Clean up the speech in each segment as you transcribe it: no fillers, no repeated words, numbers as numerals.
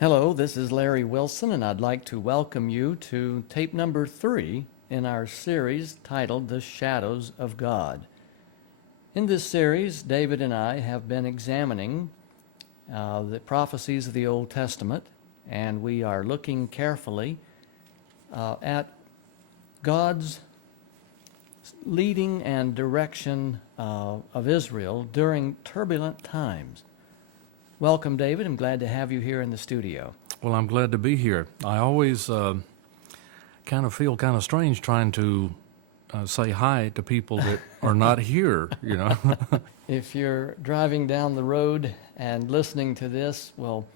Hello, this is Larry Wilson, and I'd like to welcome you to tape number 3 in our series titled The Shadows of God. In this series, David and I have been examining the prophecies of the Old Testament, and we are looking carefully at God's leading and direction of Israel during turbulent times. Welcome, David. I'm glad to have you here in the studio. Well, I'm glad to be here. I always kind of feel kind of strange trying to say hi to people that are not here, you know. If you're driving down the road and listening to this, well,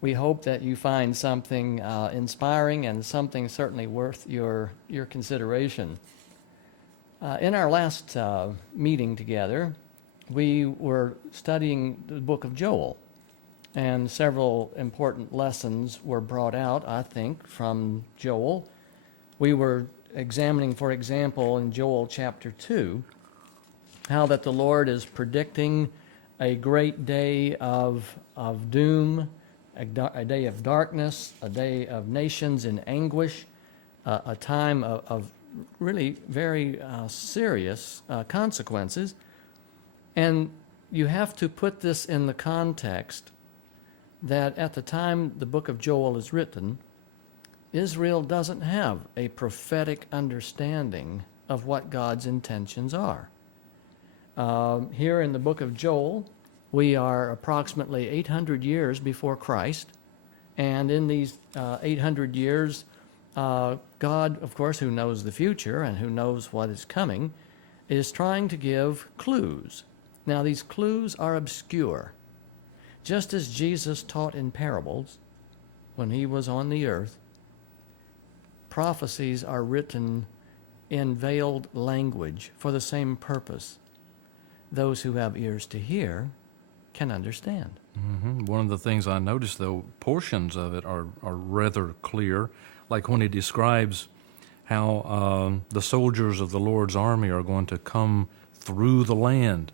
we hope that you find something inspiring and something certainly worth your consideration. In our last meeting together, we were studying the book of Joel. And several important lessons were brought out, I think, from Joel. We were examining, for example, in Joel chapter 2, how that the Lord is predicting a great day of doom, a day of darkness, a day of nations in anguish, a time of really very serious consequences. And you have to put this in the context that at the time the book of Joel is written, Israel doesn't have a prophetic understanding of what God's intentions are. Here in the book of Joel, we are approximately 800 years before Christ, and in these 800 years, God, of course, who knows the future and who knows what is coming, is trying to give clues. Now, these clues are obscure. Just as Jesus taught in parables when he was on the earth, prophecies are written in veiled language for the same purpose. Those who have ears to hear can understand. Mm-hmm. One of the things I noticed, though, portions of it are rather clear, like when he describes how the soldiers of the Lord's army are going to come through the land.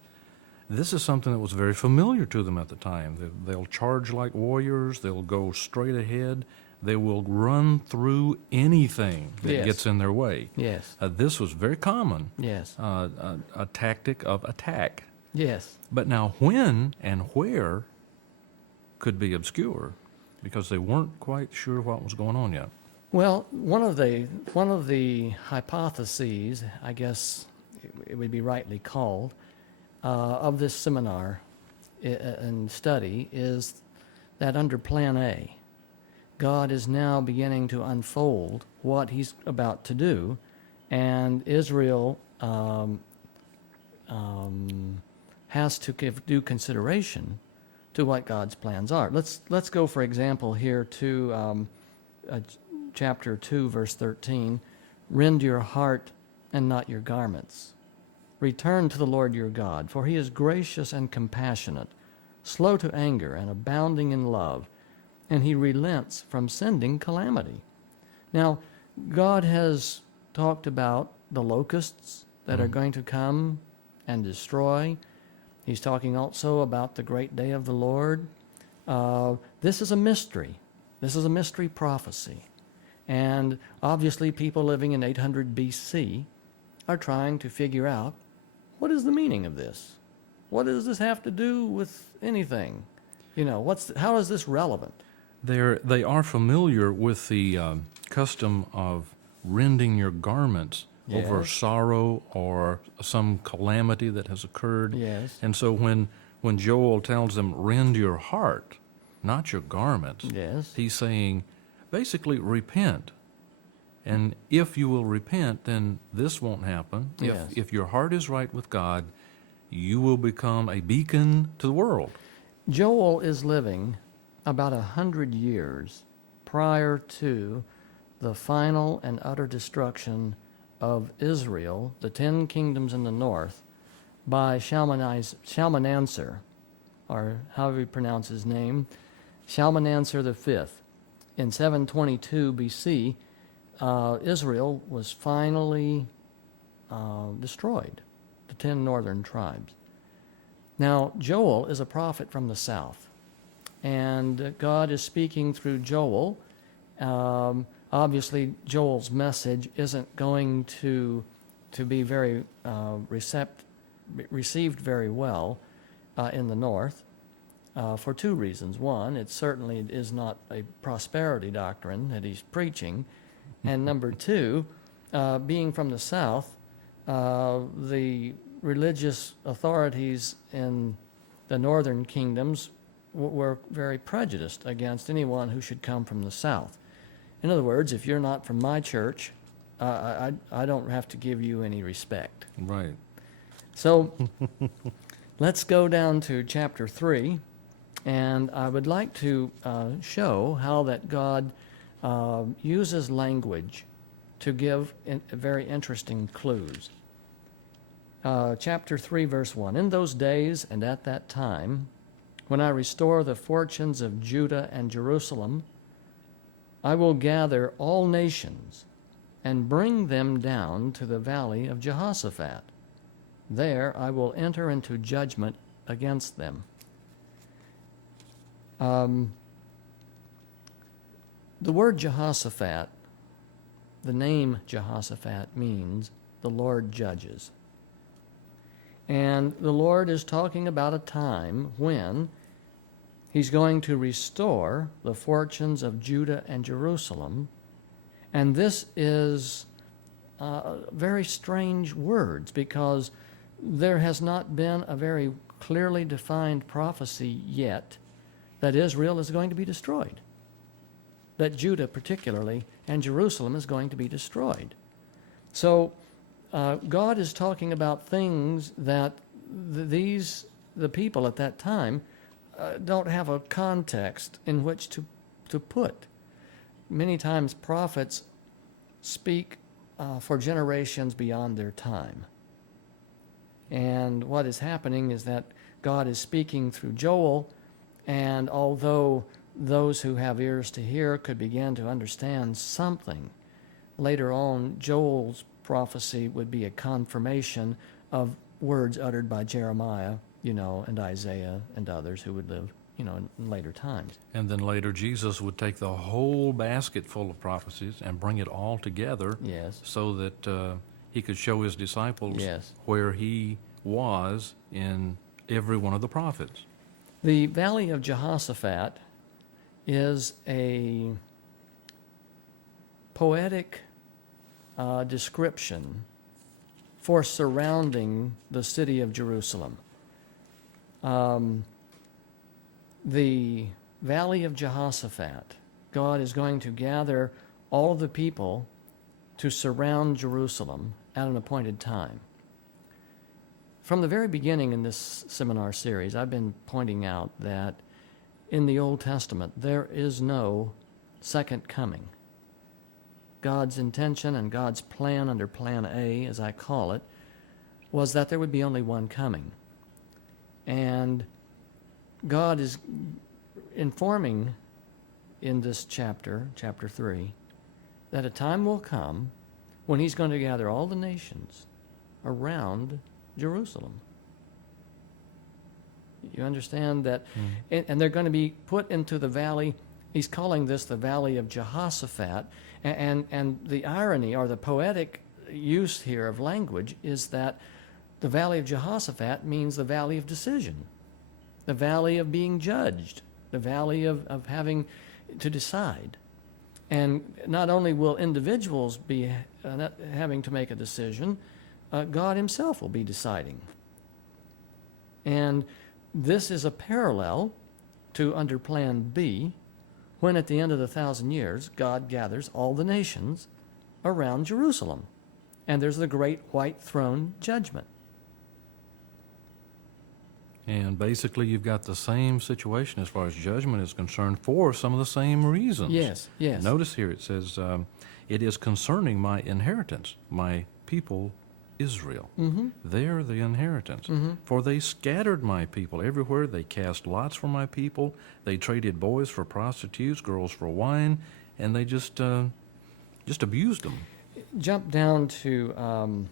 This is something that was very familiar to them at the time. They'll charge like warriors. They'll go straight ahead. They will run through anything that gets in their way. Yes. This was very common. Yes. A tactic of attack. Yes. But now when and where could be obscure because they weren't quite sure what was going on yet. Well, one of the hypotheses, I guess it would be rightly called, of this seminar and study is that under Plan A, God is now beginning to unfold what he's about to do, and Israel has to give due consideration to what God's plans are. Let's go, for example, here to chapter 2, verse 13. Rend your heart and not your garments. Return to the Lord your God, for he is gracious and compassionate, slow to anger and abounding in love, and he relents from sending calamity. Now, God has talked about the locusts that are going to come and destroy. He's talking also about the great day of the Lord. This is a mystery. This is a mystery prophecy. And obviously people living in 800 BC are trying to figure out, what is the meaning of this? What does this have to do with anything? You know, how is this relevant? They are familiar with the custom of rending your garments over sorrow or some calamity that has occurred. Yes. And so when Joel tells them, rend your heart, not your garments, he's saying, basically, repent. And if you will repent, then this won't happen. If your heart is right with God, you will become a beacon to the world. Joel is living about 100 years prior to the final and utter destruction of Israel, the 10 kingdoms in the north, by Shalmaneser, or however you pronounce his name, Shalmaneser V. In 722 BC, Israel was finally destroyed, the 10 northern tribes. Now, Joel is a prophet from the south. and God is speaking through Joel. Obviously, Joel's message isn't going to be very received very well in the north for two reasons. One, it certainly is not a prosperity doctrine that he's preaching, and number two, being from the south, the religious authorities in the northern kingdoms were very prejudiced against anyone who should come from the south. In other words, if you're not from my church, I don't have to give you any respect. Right. So let's go down to chapter 3, and I would like to show how that God uses language to give very interesting clues. Chapter 3, verse 1, "In those days and at that time, when I restore the fortunes of Judah and Jerusalem, I will gather all nations and bring them down to the valley of Jehoshaphat. There I will enter into judgment against them." The word Jehoshaphat, the name Jehoshaphat, means the Lord judges. And the Lord is talking about a time when he's going to restore the fortunes of Judah and Jerusalem. And this is very strange words, because there has not been a very clearly defined prophecy yet that Israel is going to be destroyed, that Judah particularly and Jerusalem is going to be destroyed. So God is talking about things that the people at that time don't have a context in which to put. Many times prophets speak for generations beyond their time. And what is happening is that God is speaking through Joel, and although those who have ears to hear could begin to understand something, later on Joel's prophecy would be a confirmation of words uttered by Jeremiah, and Isaiah and others who would live, in later times. And then later Jesus would take the whole basket full of prophecies and bring it all together. Yes. So that he could show his disciples Yes. where he was in every one of the prophets. The Valley of Jehoshaphat is a poetic description for surrounding the city of Jerusalem. The Valley of Jehoshaphat, God is going to gather all of the people to surround Jerusalem at an appointed time. From the very beginning in this seminar series, I've been pointing out that in the Old Testament, there is no second coming. God's intention and God's plan under Plan A, as I call it, was that there would be only one coming. And God is informing in this chapter 3, that a time will come when he's going to gather all the nations around Jerusalem. You understand that? And they're going to be put into the valley. He's calling this the Valley of Jehoshaphat. And the irony, or the poetic use here of language, is that the Valley of Jehoshaphat means the valley of decision, the valley of being judged, the valley of having to decide. And not only will individuals be having to make a decision, God himself will be deciding. And this is a parallel to under Plan B, when at the end of the 1,000 years, God gathers all the nations around Jerusalem. And there's the great white throne judgment. And basically you've got the same situation as far as judgment is concerned for some of the same reasons. Yes, yes. Notice here it says, it is concerning my inheritance, my people Israel. Mm-hmm. They're the inheritance. Mm-hmm. For they scattered my people everywhere. They cast lots for my people. They traded boys for prostitutes, girls for wine, and they just abused them. Jump down to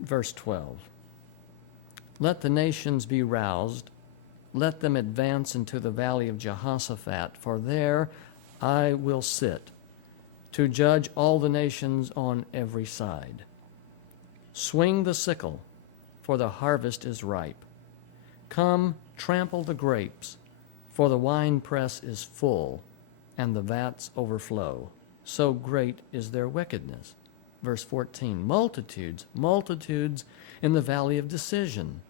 verse 12. Let the nations be roused. let them advance into the valley of Jehoshaphat, for there I will sit, to judge all the nations on every side. Swing the sickle, for the harvest is ripe. Come, trample the grapes, for the winepress is full, and the vats overflow. So great is their wickedness. Verse 14, multitudes, multitudes in the valley of decision.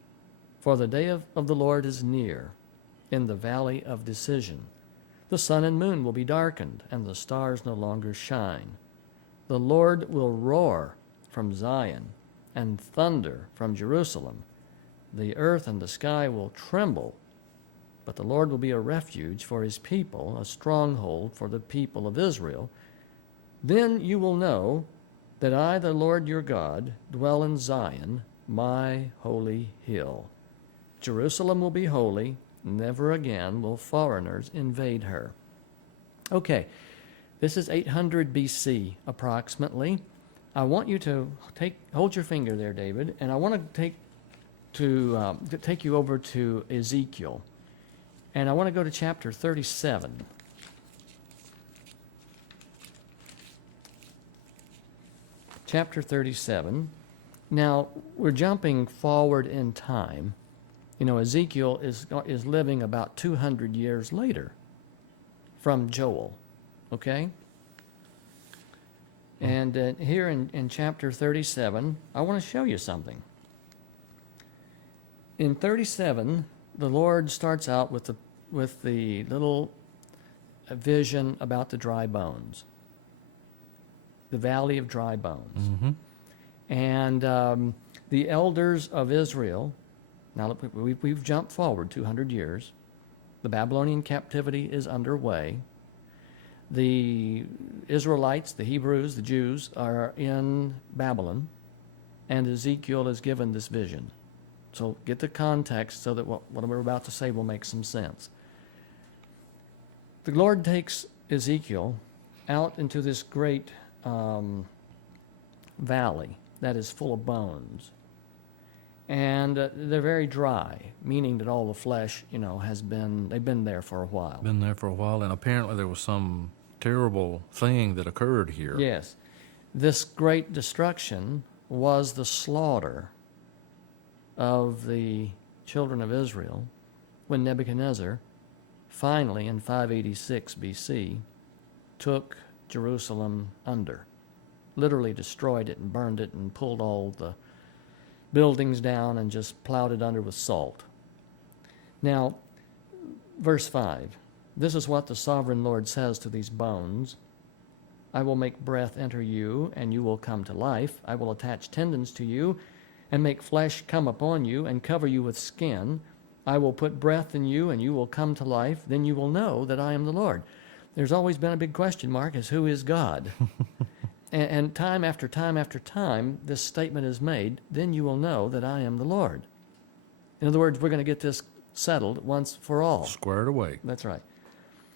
For the day of the Lord is near, in the valley of decision. The sun and moon will be darkened, and the stars no longer shine. The Lord will roar from Zion, and thunder from Jerusalem. The earth and the sky will tremble, but the Lord will be a refuge for his people, a stronghold for the people of Israel. Then you will know that I, the Lord your God, dwell in Zion, my holy hill. Jerusalem will be holy, never again will foreigners invade her. Okay, this is 800 BC approximately. I want you to hold your finger there, David, and I want to take you over to Ezekiel. And I want to go to chapter 37. Chapter 37. Now, we're jumping forward in time. You know, Ezekiel is living about 200 years later from Joel, okay? And here in chapter 37, I want to show you something. In 37, the Lord starts out with the little vision about the dry bones, the valley of dry bones. Mm-hmm. And the elders of Israel, now look, we've jumped forward 200 years. The Babylonian captivity is underway. The Israelites, the Hebrews, the Jews are in Babylon, and Ezekiel is given this vision. So get the context so that what we're about to say will make some sense. The Lord takes Ezekiel out into this great valley that is full of bones. And they're very dry, meaning that all the flesh, they've been there for a while. Been there for a while, and apparently there was some terrible thing that occurred here. Yes. This great destruction was the slaughter of the children of Israel when Nebuchadnezzar finally in 586 BC took Jerusalem under, literally destroyed it and burned it and pulled all the buildings down and just plowed it under with salt. Now, verse 5, this is what the sovereign Lord says to these bones. I will make breath enter you, and you will come to life. I will attach tendons to you, and make flesh come upon you, and cover you with skin. I will put breath in you, and you will come to life. Then you will know that I am the Lord. There's always been a big question mark as who is God? And time after time after time, this statement is made, then you will know that I am the Lord. In other words, we're going to get this settled once for all. Squared away. That's right.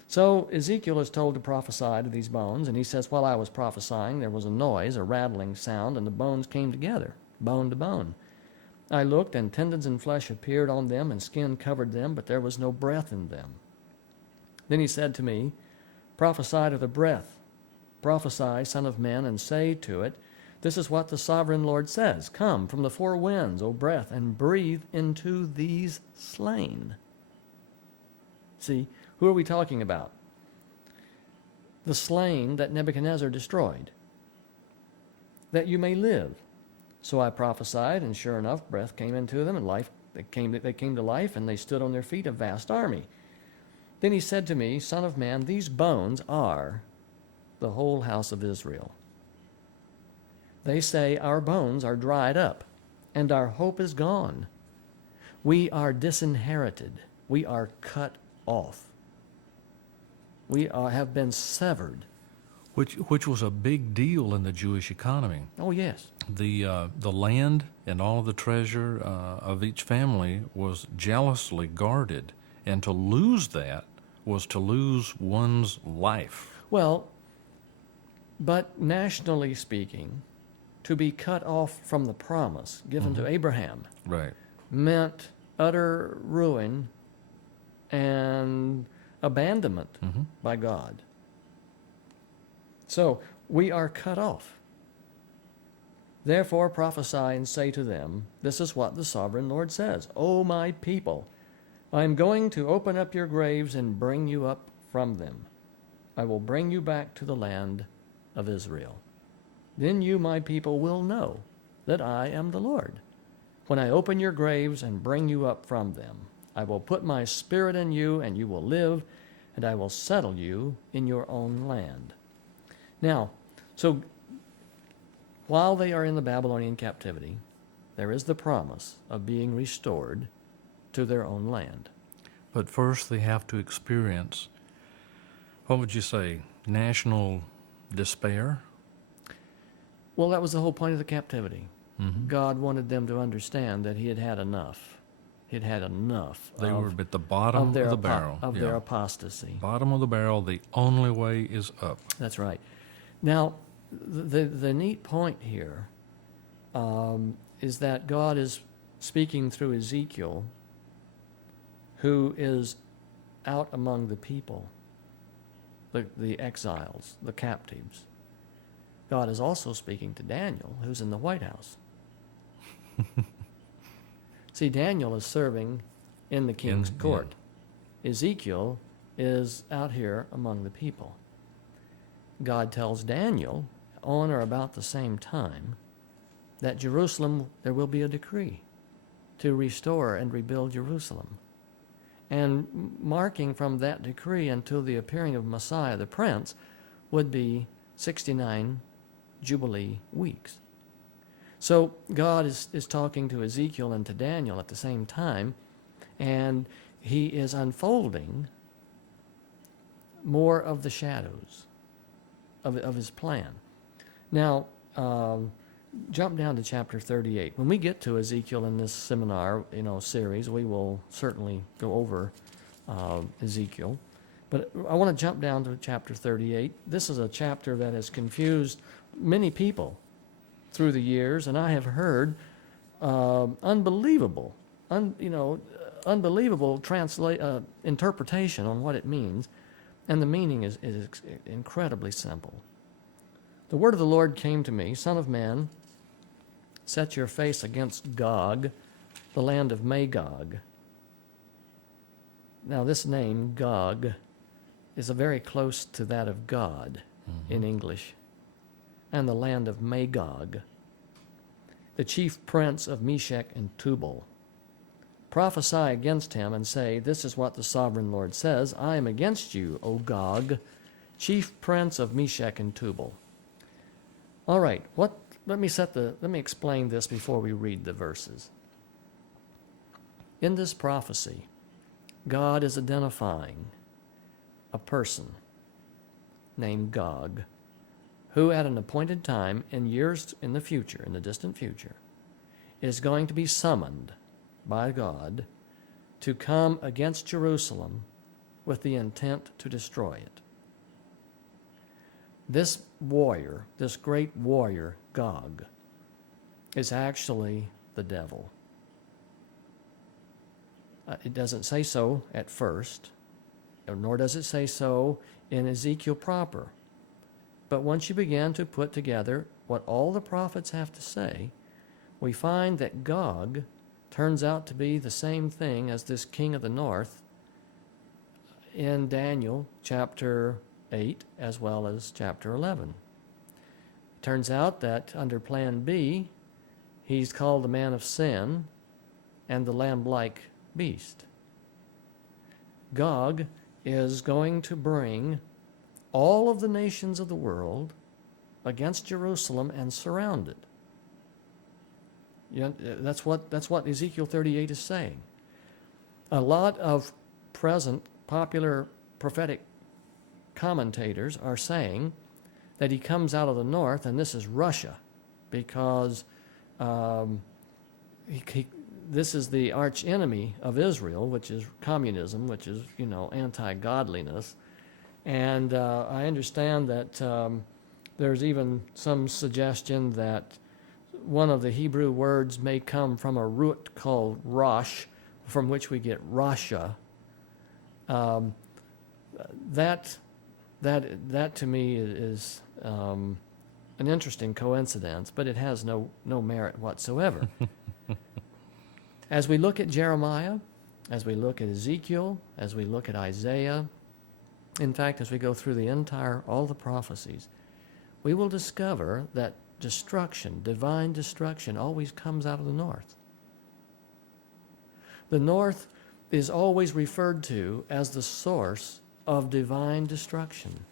So Ezekiel is told to prophesy to these bones, and he says, while I was prophesying, there was a noise, a rattling sound, and the bones came together, bone to bone. I looked, and tendons and flesh appeared on them, and skin covered them, but there was no breath in them. Then he said to me, prophesy to the breath. Prophesy, son of man, and say to it, this is what the sovereign Lord says. Come from the four winds, O breath, and breathe into these slain. See, who are we talking about? The slain that Nebuchadnezzar destroyed, that you may live. So I prophesied, and sure enough, breath came into them, and life. They came to life, and they stood on their feet, a vast army. Then he said to me, Son of man, these bones are the whole house of Israel. They say, our bones are dried up, and our hope is gone. We are disinherited. We are cut off. We have been severed. Which was a big deal in the Jewish economy. Oh, yes. The land and all the treasure of each family was jealously guarded, and to lose that was to lose one's life. Well, but nationally speaking, to be cut off from the promise given to Abraham Right. meant utter ruin and abandonment Mm-hmm. by God. So we are cut off. Therefore prophesy and say to them, this is what the sovereign Lord says, O my people, I am going to open up your graves and bring you up from them. I will bring you back to the land of Israel. Then you, my people, will know that I am the Lord. When I open your graves and bring you up from them, I will put my spirit in you, and you will live, and I will settle you in your own land. Now, so while they are in the Babylonian captivity, there is the promise of being restored to their own land. But first they have to experience, what would you say, national despair? Well, that was the whole point of the captivity. Mm-hmm. God wanted them to understand that he had had enough. He'd had enough They of, were at the bottom of the barrel. of Yeah. their apostasy. Bottom of the barrel, the only way is up. That's right. Now, the neat point here is that God is speaking through Ezekiel, who is out among the people, the exiles, the captives. God is also speaking to Daniel, who's in the White House. See, Daniel is serving in the king's court. Ezekiel is out here among the people. God tells Daniel, on or about the same time, that Jerusalem, there will be a decree to restore and rebuild Jerusalem. And marking from that decree until the appearing of Messiah the Prince would be 69 Jubilee weeks. So God is talking to Ezekiel and to Daniel at the same time, and he is unfolding more of the shadows of his plan. Now, jump down to chapter 38. When we get to Ezekiel in this seminar, series, we will certainly go over Ezekiel. But I want to jump down to chapter 38. This is a chapter that has confused many people through the years, and I have heard unbelievable interpretation on what it means, and the meaning is incredibly simple. The word of the Lord came to me, Son of man, set your face against Gog, the land of Magog. Now this name, Gog, is very close to that of God in English, and the land of Magog, the chief prince of Meshech and Tubal. Prophesy against him and say, this is what the sovereign Lord says, I am against you, O Gog, chief prince of Meshech and Tubal. All right, let me explain this before we read the verses. In this prophecy, God is identifying a person named Gog, who at an appointed time in years in the future, in the distant future, is going to be summoned by God to come against Jerusalem with the intent to destroy it. This warrior, this great warrior, Gog, is actually the devil. It doesn't say so at first, nor does it say so in Ezekiel proper. But once you begin to put together what all the prophets have to say, we find that Gog turns out to be the same thing as this king of the north in Daniel chapter 8 as well as chapter 11. It turns out that under plan B, he's called the man of sin and the lamb-like beast. Gog is going to bring all of the nations of the world against Jerusalem and surround it. That's what Ezekiel 38 is saying. A lot of present popular prophetic commentators are saying that he comes out of the north, and this is Russia, because this is the arch enemy of Israel, which is communism, which is, anti-godliness. And I understand that there's even some suggestion that one of the Hebrew words may come from a root called Rosh, from which we get Rasha. Um, that to me is an interesting coincidence, but it has no merit whatsoever. As we look at Jeremiah, as we look at Ezekiel, as we look at Isaiah, in fact, as we go through all the prophecies, we will discover that destruction, divine destruction, always comes out of the north. The north is always referred to as the source of divine destruction.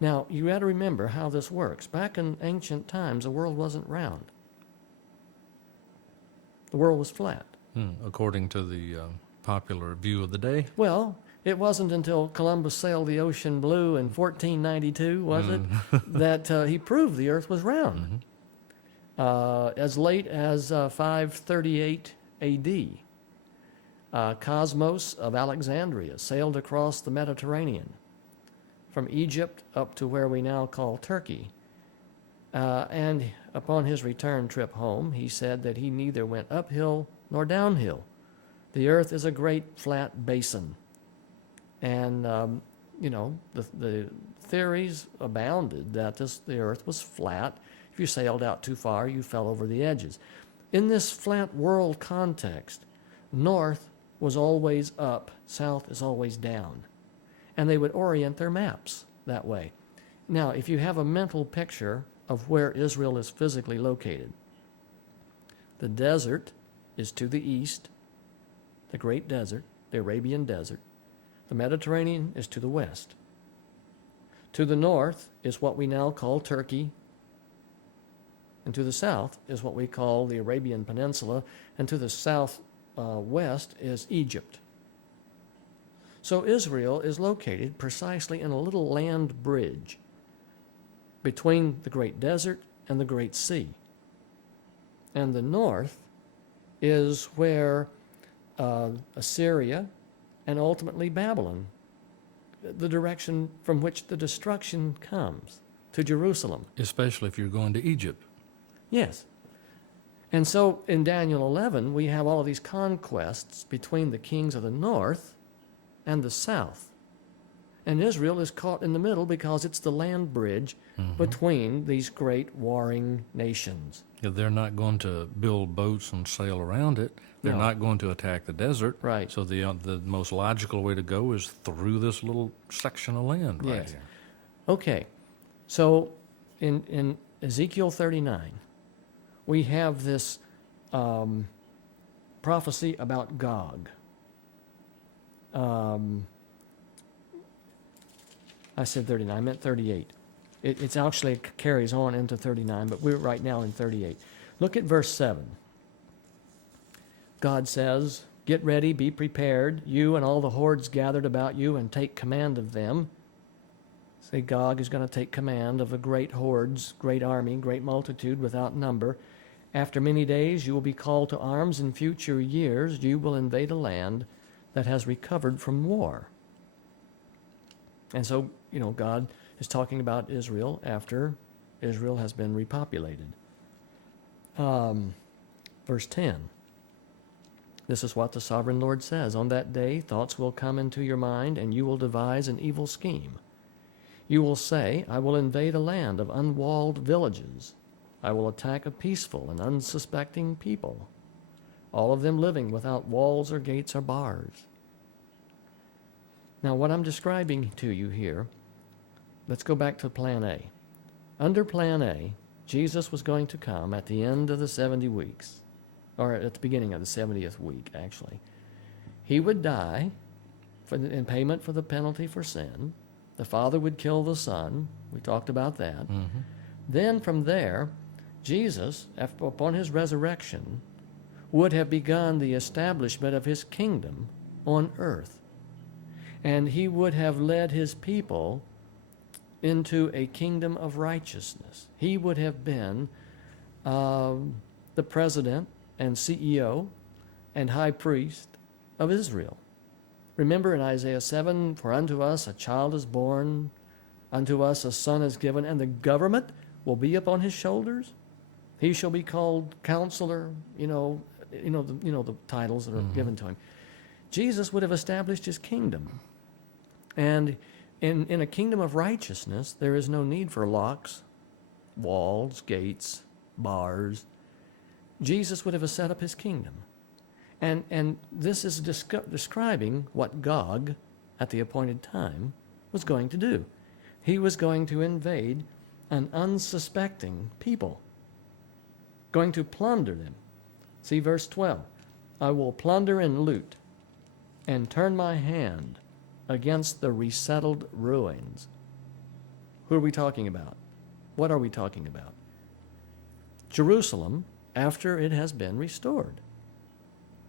Now, you got to remember how this works. Back in ancient times, the world wasn't round. The world was flat. According to the popular view of the day. Well, it wasn't until Columbus sailed the ocean blue in 1492, was it, that he proved the earth was round. As late as 538 A.D., Cosmos of Alexandria sailed across the Mediterranean from Egypt up to where we now call Turkey. And upon his return trip home, he said that he neither went uphill nor downhill. The earth is a great flat basin. And, the theories abounded that the earth was flat. If you sailed out too far, you fell over the edges. In this flat world context, north was always up, south is always down. And they would orient their maps that way. Now, if you have a mental picture of where Israel is physically located, the desert is to the east, the great desert, the Arabian desert. The Mediterranean is to the west. To the north is what we now call Turkey, and to the south is what we call the Arabian Peninsula, and to the southwest is Egypt. So Israel is located precisely in a little land bridge between the great desert and the great sea. And the north is where Assyria and ultimately Babylon, the direction from which the destruction comes, to Jerusalem. Especially if you're going to Egypt. Yes. And so in Daniel 11, we have all of these conquests between the kings of the north and the south. And Israel is caught in the middle because it's the land bridge between these great warring nations. Yeah, they're not going to build boats and sail around it. They're No. not going to attack the desert. Right. So the most logical way to go is through this little section of land right Yes. here. Okay. So in Ezekiel 39, we have this prophecy about Gog. I said 39, I meant 38. It's actually carries on into 39, but we're right now in 38. Look at verse 7. God says, "Get ready, be prepared, you and all the hordes gathered about you, and take command of them." Say, Gog is going to take command of a great hordes, great army, great multitude without number. After many days you will be called to arms. In future years you will invade a land that has recovered from war. And so, God is talking about Israel after Israel has been repopulated. Verse 10. This is what the sovereign Lord says. "On that day thoughts will come into your mind, and you will devise an evil scheme. You will say, 'I will invade a land of unwalled villages. I will attack a peaceful and unsuspecting people, all of them living without walls or gates or bars.'" Now, what I'm describing to you here, let's go back to Plan A. Under Plan A, Jesus was going to come at the end of the 70 weeks, or at the beginning of the 70th week, actually. He would die in payment for the penalty for sin. The Father would kill the Son. We talked about that. Then from there, Jesus, upon his resurrection, would have begun the establishment of his kingdom on earth. And he would have led his people into a kingdom of righteousness. He would have been the president and CEO and high priest of Israel. Remember in Isaiah 7, "For unto us a child is born, unto us a son is given, and the government will be upon his shoulders. He shall be called Counselor," the titles that are given to him. Jesus would have established his kingdom. And in a kingdom of righteousness, there is no need for locks, walls, gates, bars. Jesus would have set up his kingdom. And this is describing what Gog, at the appointed time, was going to do. He was going to invade an unsuspecting people, going to plunder them. See verse 12. I will plunder and loot and turn my hand against the resettled ruins. Who are we talking about? What are we talking about? Jerusalem, after it has been restored.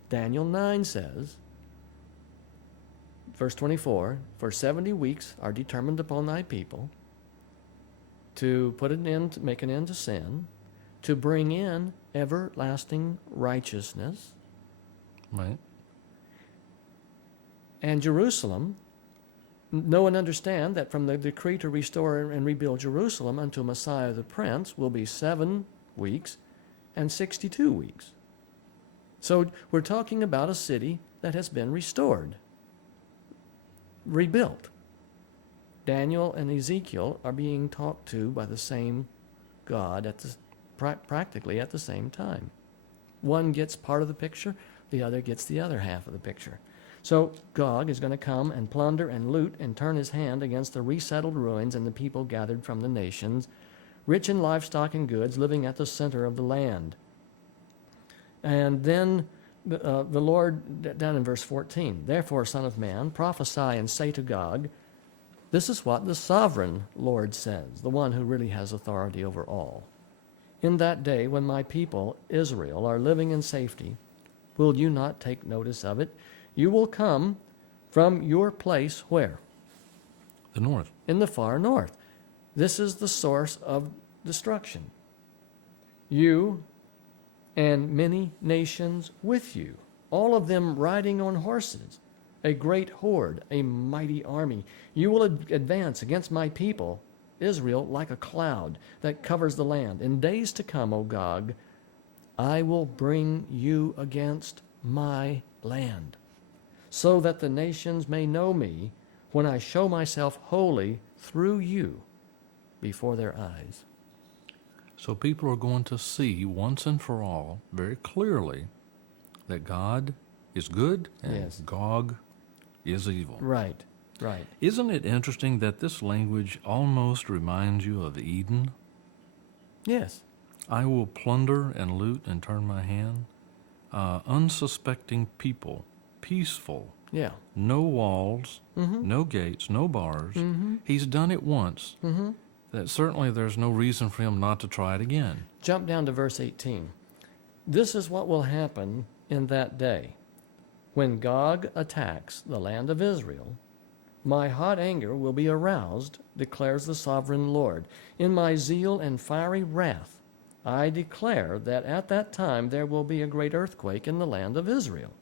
Daniel 9 says, verse 24, for 70 weeks are determined upon thy people to put an end, make an end to sin, to bring in everlasting righteousness. Right. And Jerusalem, know and understand that from the decree to restore and rebuild Jerusalem unto Messiah the Prince will be 7 weeks and 62 weeks. So we're talking about a city that has been restored, rebuilt. Daniel and Ezekiel are being talked to by the same God practically at the same time. One gets part of the picture, the other gets the other half of the picture. So Gog is going to come and plunder and loot and turn his hand against the resettled ruins and the people gathered from the nations, rich in livestock and goods, living at the center of the land. And then the Lord, down in verse 14, therefore, Son of Man, prophesy and say to Gog, this is what the sovereign Lord says, the one who really has authority over all. In that day when my people, Israel, are living in safety, will you not take notice of it? You will come from your place where? The north. In the far north. This is the source of destruction. You and many nations with you, all of them riding on horses, a great horde, a mighty army. You will advance against my people, Israel, like a cloud that covers the land. In days to come, O Gog, I will bring you against my land, so that the nations may know me when I show myself holy through you before their eyes. So people are going to see once and for all very clearly that God is good and Yes. Gog is evil. Right, right. Isn't it interesting that this language almost reminds you of Eden? Yes. I will plunder and loot and turn my hand. Unsuspecting people, peaceful, Yeah. no walls, no gates, no bars. He's done it once. That certainly there's no reason for him not to try it again. Jump down to verse 18. This is what will happen in that day. When Gog attacks the land of Israel, my hot anger will be aroused, declares the sovereign Lord. In my zeal and fiery wrath, I declare that at that time there will be a great earthquake in the land of Israel.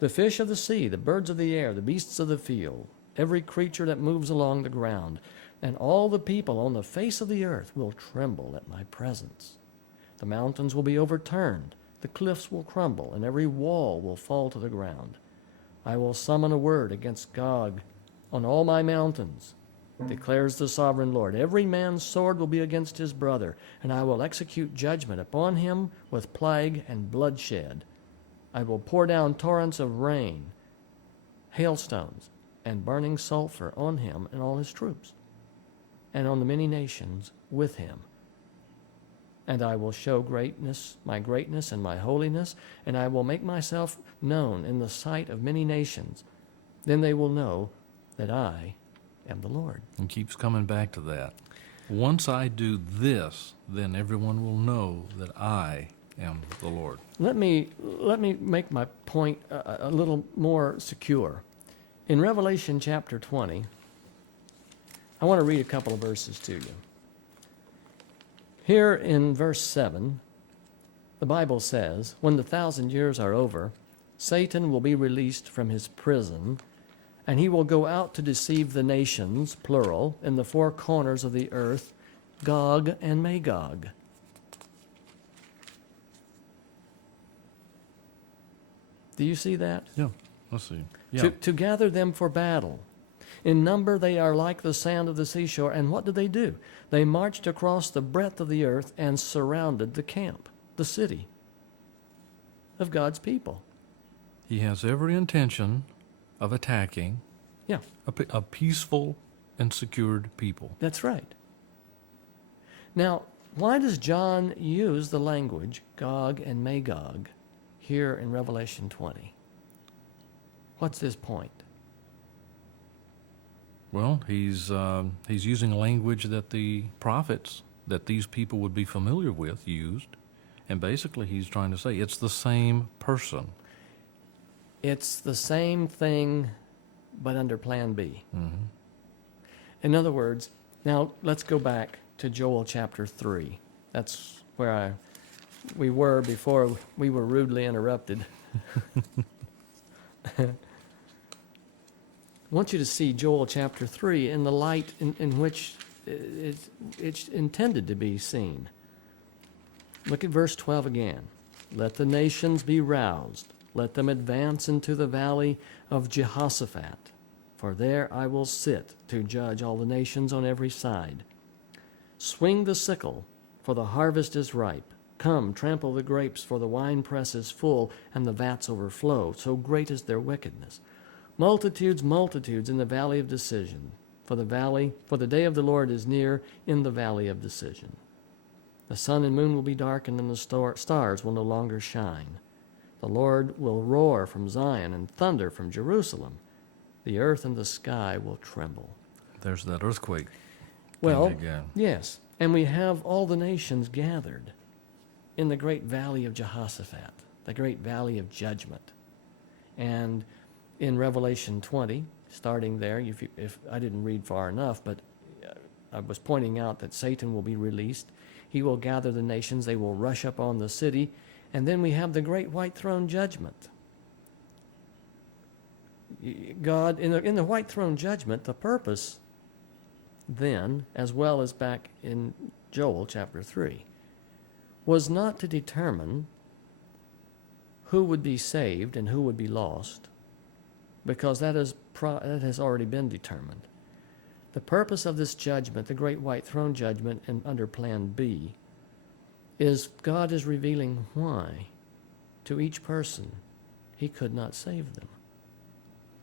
The fish of the sea, the birds of the air, the beasts of the field, every creature that moves along the ground, and all the people on the face of the earth will tremble at my presence. The mountains will be overturned, the cliffs will crumble, and every wall will fall to the ground. I will summon a word against Gog on all my mountains, declares the sovereign Lord. Every man's sword will be against his brother, and I will execute judgment upon him with plague and bloodshed. I will pour down torrents of rain, hailstones, and burning sulfur on him and all his troops, and on the many nations with him. And I will show my greatness and my holiness, and I will make myself known in the sight of many nations. Then they will know that I am the Lord. And keeps coming back to that. Once I do this, then everyone will know that I am the Lord. Let me make my point a little more secure. In Revelation chapter 20, I want to read a couple of verses to you. Here in verse 7, the Bible says, when the 1,000 years are over, Satan will be released from his prison, and he will go out to deceive the nations, plural, in the four corners of the earth, Gog and Magog. Do you see that? Yeah. let's see. Yeah. to gather them for battle. In number they are like the sand of the seashore. And what did? They marched across the breadth of the earth and surrounded the camp, the city of God's people. He has every intention of attacking Yeah, a peaceful and secured people. that's right. Now, why does John use the language Gog and Magog here in Revelation 20? What's his point? Well, he's using language that the prophets that these people would be familiar with used, and basically he's trying to say it's the same person. It's the same thing, but under Plan B. Mm-hmm. In other words, now let's go back to Joel chapter 3. That's where we were before we were rudely interrupted. I want you to see Joel chapter 3 in the light in which it's intended to be seen. Look at verse 12 again. Let the nations be roused. Let them advance into the valley of Jehoshaphat. For there I will sit to judge all the nations on every side. Swing the sickle, for the harvest is ripe. Come, trample the grapes, for the winepress is full, and the vats overflow. So great is their wickedness. Multitudes, multitudes in the valley of decision. For the day of the Lord is near in the valley of decision. The sun and moon will be darkened, and the stars will no longer shine. The Lord will roar from Zion and thunder from Jerusalem. The earth and the sky will tremble. There's that earthquake. Well, again. yes, and we have all the nations gathered in the great valley of Jehoshaphat, the great valley of judgment. And in Revelation 20, starting there, if I didn't read far enough, but I was pointing out that Satan will be released. He will gather the nations. They will rush up on the city. And then we have the great white throne judgment. God, in the white throne judgment, the purpose then, as well as back in Joel chapter 3, was not to determine who would be saved and who would be lost, because that has already been determined. The purpose of this judgment, the great white throne judgment, and under Plan B, is God is revealing why to each person he could not save them.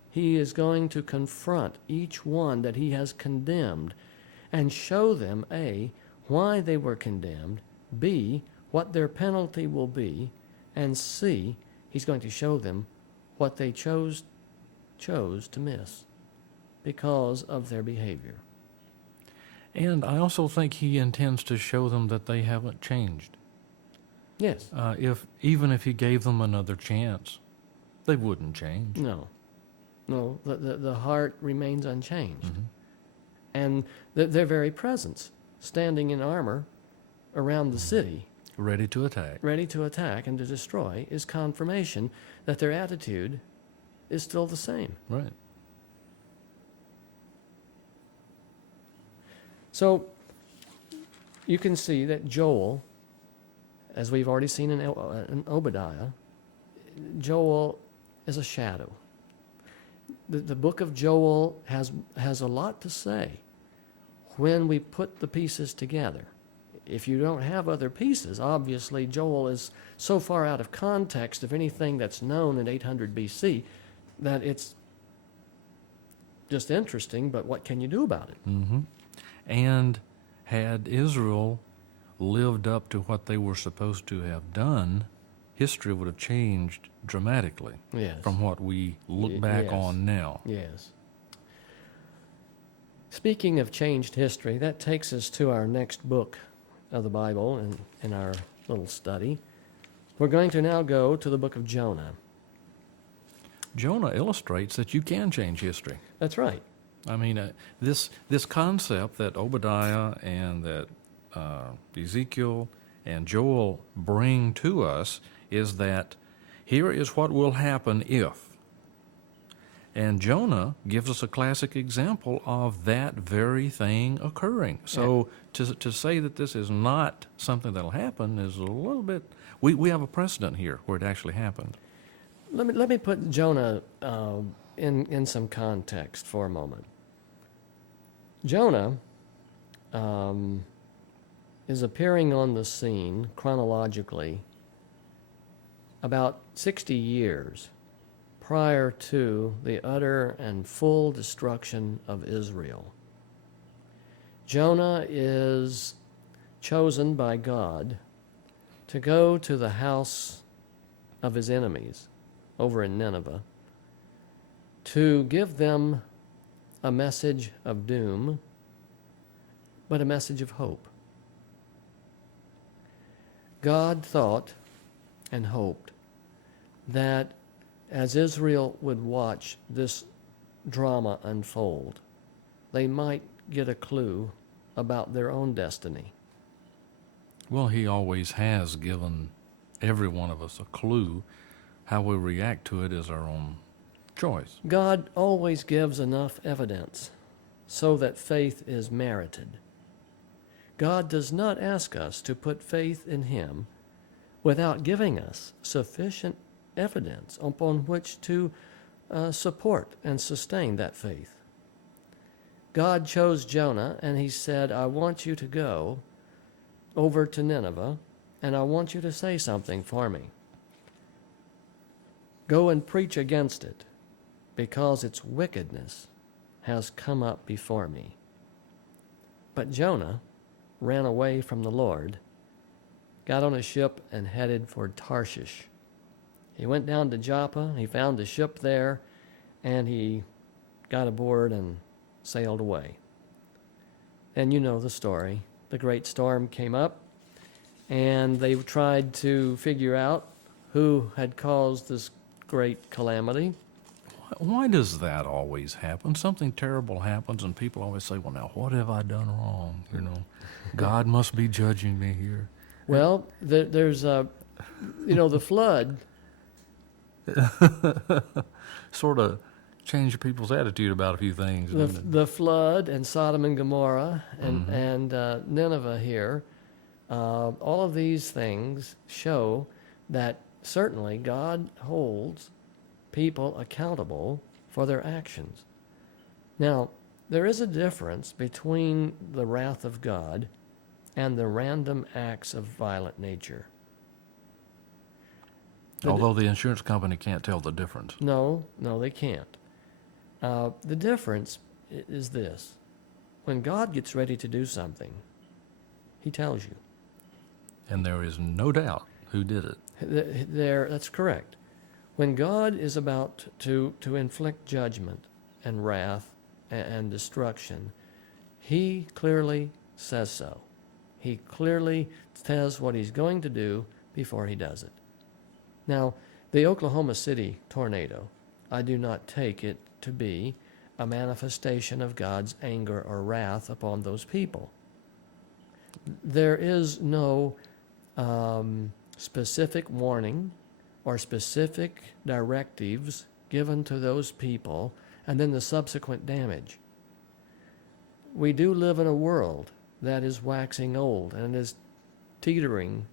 He is going to confront each one that he has condemned and show them, A, why they were condemned, B, what their penalty will be, and C, he's going to show them what they chose to miss because of their behavior. And I also think he intends to show them that they haven't changed. Yes. Even if he gave them another chance, they wouldn't change. No, the heart remains unchanged. Mm-hmm. And their very presence, standing in armor around the city, Ready to attack and to destroy, is confirmation that their attitude is still the same. Right. So you can see that Joel, as we've already seen in Obadiah, Joel is a shadow. The book of Joel has a lot to say when we put the pieces together. If you don't have other pieces, obviously Joel is so far out of context of anything that's known in 800 BC that it's just interesting, but what can you do about it? Mm-hmm. And had Israel lived up to what they were supposed to have done, history would have changed dramatically Yes. from what we look back yes. on now. Yes. Speaking of changed history, that takes us to our next book of the Bible in our little study. We're going to now go to the book of Jonah. Jonah illustrates that you can change history. That's right. I mean, this concept that Obadiah and that Ezekiel and Joel bring to us is that here is what will happen if. And Jonah gives us a classic example of that very thing occurring. So to say that this is not something that will happen is a little bit... We have a precedent here where it actually happened. let me put Jonah in some context for a moment. Jonah is appearing on the scene chronologically about 60 years prior to the utter and full destruction of Israel. Jonah is chosen by God to go to the house of his enemies over in Nineveh to give them a message of doom, but a message of hope. God thought and hoped that as Israel would watch this drama unfold, they might get a clue about their own destiny. Well, he always has given every one of us a clue. How we react to it is our own choice. God always gives enough evidence so that faith is merited. God does not ask us to put faith in Him without giving us sufficient evidence upon which to support and sustain that faith. God chose Jonah and He said, I want you to go over to Nineveh and I want you to say something for me. Go and preach against it, because its wickedness has come up before me. But Jonah ran away from the Lord, got on a ship and headed for Tarshish. He went down to Joppa, he found a ship there, and he got aboard and sailed away. And you know the story. The great storm came up, and they tried to figure out who had caused this great calamity. Why does that always happen? Something terrible happens, and people always say, well, now, what have I done wrong? You know, God must be judging me here. Well, there's the flood. Sort of change people's attitude about a few things. The flood and Sodom and Gomorrah and Nineveh here, all of these things show that certainly God holds people accountable for their actions. Now, there is a difference between the wrath of God and the random acts of violent nature. Although the insurance company can't tell the difference. No, they can't. The difference is this. When God gets ready to do something, He tells you. And there is no doubt who did it. That's correct. When God is about to inflict judgment and wrath and destruction, He clearly says so. He clearly says what He's going to do before He does it. Now, the Oklahoma City tornado, I do not take it to be a manifestation of God's anger or wrath upon those people. There is no specific warning or specific directives given to those people and then the subsequent damage. We do live in a world that is waxing old and is teetering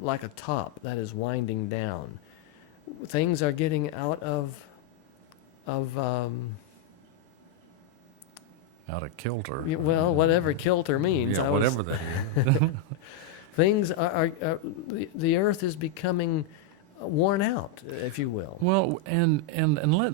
like a top that is winding down. Things are getting out of kilter. Well, whatever kilter means. Yeah, whatever that is. Things are the earth is becoming worn out, if you will. Well, and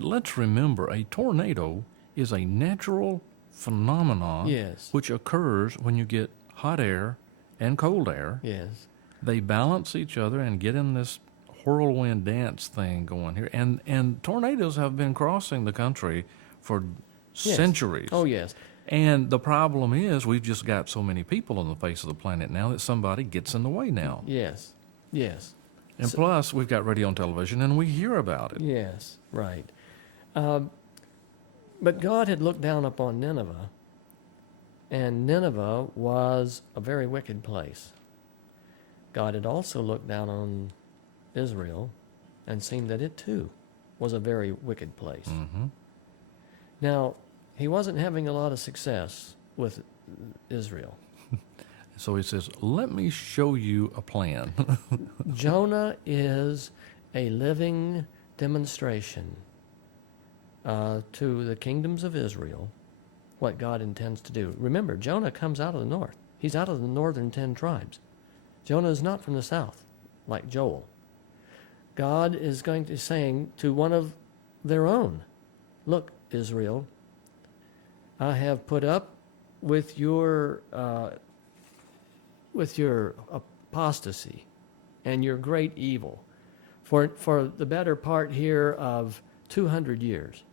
let's remember, a tornado is a natural phenomenon. Yes. Which occurs when you get hot air and cold air. Yes. They balance each other and get in this whirlwind dance thing going here. And tornadoes have been crossing the country for centuries. Oh, yes. And the problem is we've just got so many people on the face of the planet now that somebody gets in the way now. Yes. Yes. And plus, we've got radio and television, and we hear about it. Yes, right. But God had looked down upon Nineveh, and Nineveh was a very wicked place. God had also looked down on Israel and seen that it too was a very wicked place. Mm-hmm. Now, He wasn't having a lot of success with Israel. So He says, let me show you a plan. Jonah is a living demonstration to the kingdoms of Israel what God intends to do. Remember, Jonah comes out of the north. He's out of the northern 10 tribes. Jonah is not from the south, like Joel. God is going to saying to one of their own, look, Israel, I have put up with your apostasy and your great evil for the better part here of 200 years.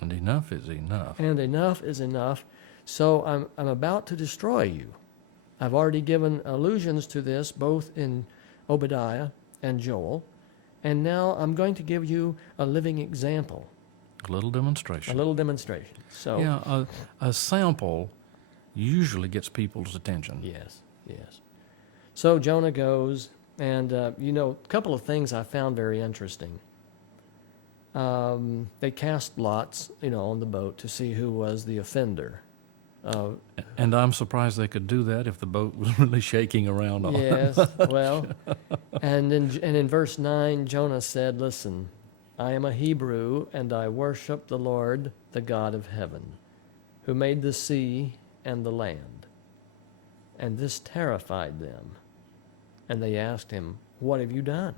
And enough is enough. And enough is enough. So I'm about to destroy you. I've already given allusions to this both in Obadiah and Joel. And now I'm going to give you a living example. A little demonstration. A little demonstration. So yeah, a sample usually gets people's attention. Yes, yes. So Jonah goes, and a couple of things I found very interesting. They cast lots, on the boat to see who was the offender. And I'm surprised they could do that if the boat was really shaking around all Yes, well, and in verse 9, Jonah said, listen, I am a Hebrew, and I worship the Lord, the God of heaven, who made the sea and the land. And this terrified them. And they asked him, what have you done?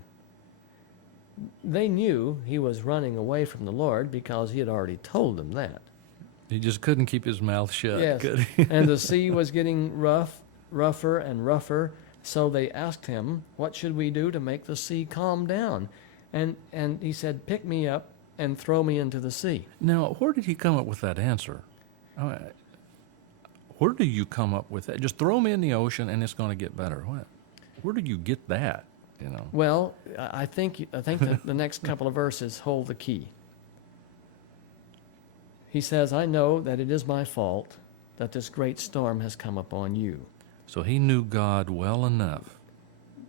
They knew he was running away from the Lord because he had already told them that. He just couldn't keep his mouth shut, Yes, could he? and the sea was getting rougher and rougher, so they asked him, what should we do to make the sea calm down? And he said, pick me up and throw me into the sea. Now, where did he come up with that answer? Where do you come up with that? Just throw me in the ocean and it's going to get better. Where did you get that? Well, I think that the next couple of verses hold the key. He says, I know that it is my fault that this great storm has come upon you. So he knew God well enough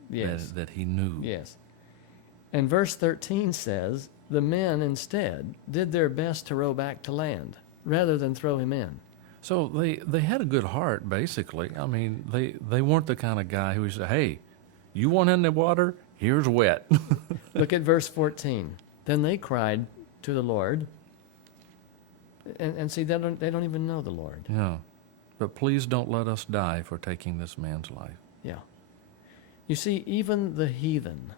Yes. that he knew. Yes. And verse 13 says, the men instead did their best to row back to land rather than throw him in. So they had a good heart, basically. I mean, they weren't the kind of guy who said, hey, you want in the water? Here's wet. Look at verse 14. Then they cried to the Lord. And see, they don't even know the Lord. Yeah. But please don't let us die for taking this man's life. Yeah. You see, even the heathen,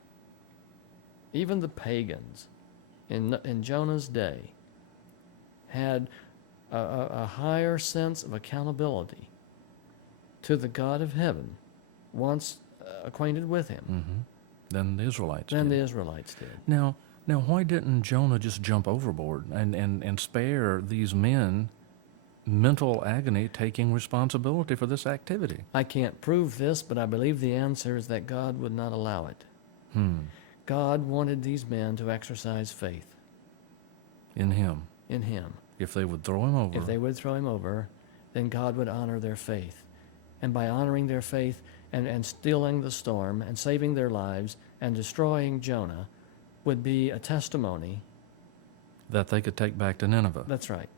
even the pagans in Jonah's day had a higher sense of accountability to the God of heaven once acquainted with him Than the Israelites than did. the Israelites did. Now, why didn't Jonah just jump overboard and spare these men mental agony taking responsibility for this activity? I can't prove this, but I believe the answer is that God would not allow it. God wanted these men to exercise faith In him. in him. If they would throw him over. If they would throw him over, then God would honor their faith. And by honoring their faith and stilling the storm and saving their lives and destroying Jonah would be a testimony. that they could take back to Nineveh. That's right.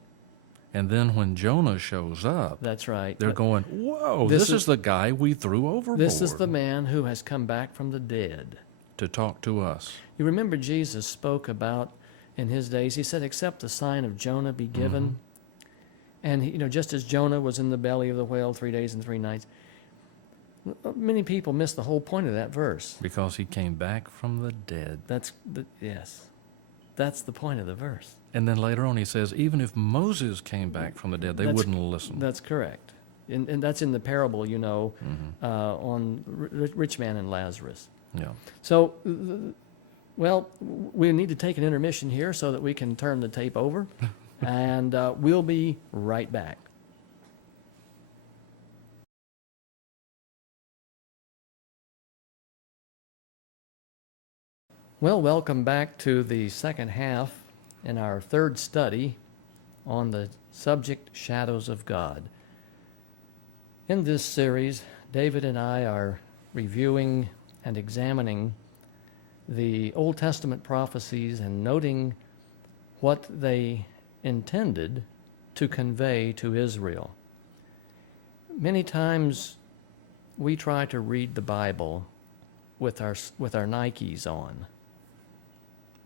And then when Jonah shows up, That's right. they're going, whoa, This this is- is the guy we threw overboard This is the man who has come back from the dead. to talk to us. You remember Jesus spoke about in his days, he said, except the sign of Jonah be given. And, just as Jonah was in the belly of the whale 3 days and 3 nights, many people miss the whole point of that verse. Because he came back from the dead. Yes. That's the point of the verse. And then later on he says, even if Moses came back from the dead, they wouldn't listen. That's correct. And that's in the parable, on rich man and Lazarus. Yeah. So, we need to take an intermission here so that we can turn the tape over. And we'll be right back. Well, welcome back to the second half in our third study on the subject Shadows of God. In this series, David and I are reviewing and examining the Old Testament prophecies and noting what they intended to convey to Israel. Many times we try to read the Bible with our Nikes on.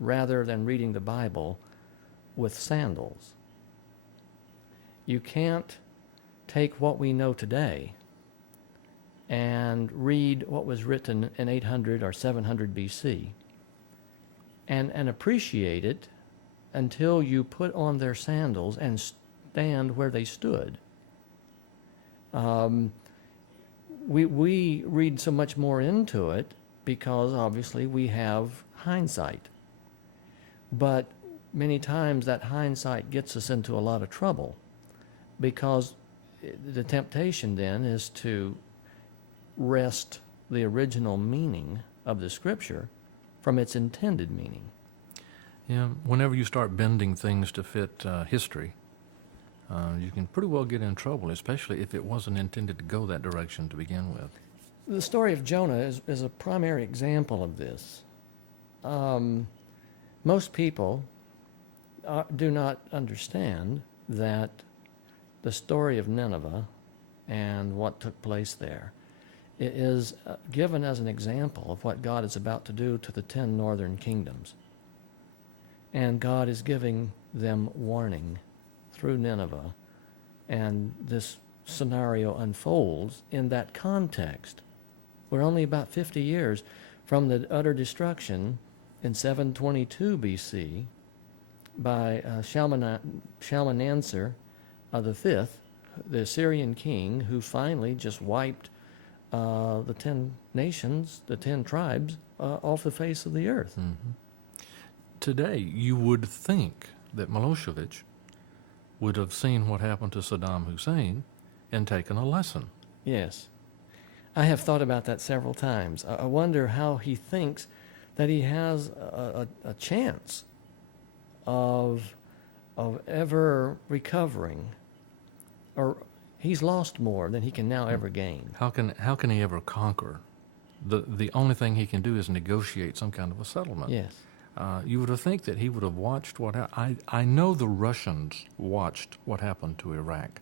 rather than reading the Bible with sandals. You can't take what we know today and read what was written in 800 or 700 BC and appreciate it until you put on their sandals and stand where they stood. We read so much more into it because obviously we have hindsight. But many times that hindsight gets us into a lot of trouble because the temptation then is to wrest the original meaning of the Scripture from its intended meaning. Yeah, whenever you start bending things to fit history, you can pretty well get in trouble, especially if it wasn't intended to go that direction to begin with. The story of Jonah is a primary example of this. Most people do not understand that the story of Nineveh and what took place there is given as an example of what God is about to do to the 10 northern kingdoms. And God is giving them warning through Nineveh. And this scenario unfolds in that context. We're only about 50 years from the utter destruction in 722 BC by Shalmaneser V, the Assyrian king, who finally just wiped the 10 nations, the 10 tribes, off the face of the earth. Mm-hmm. Today, you would think that Milosevic would have seen what happened to Saddam Hussein and taken a lesson. Yes. I have thought about that several times. I wonder how he thinks that he has a chance of ever recovering, or he's lost more than he can now ever gain. How can he ever conquer? The only thing he can do is negotiate some kind of a settlement. Yes. You would have think that he would have watched what I know the Russians watched what happened to Iraq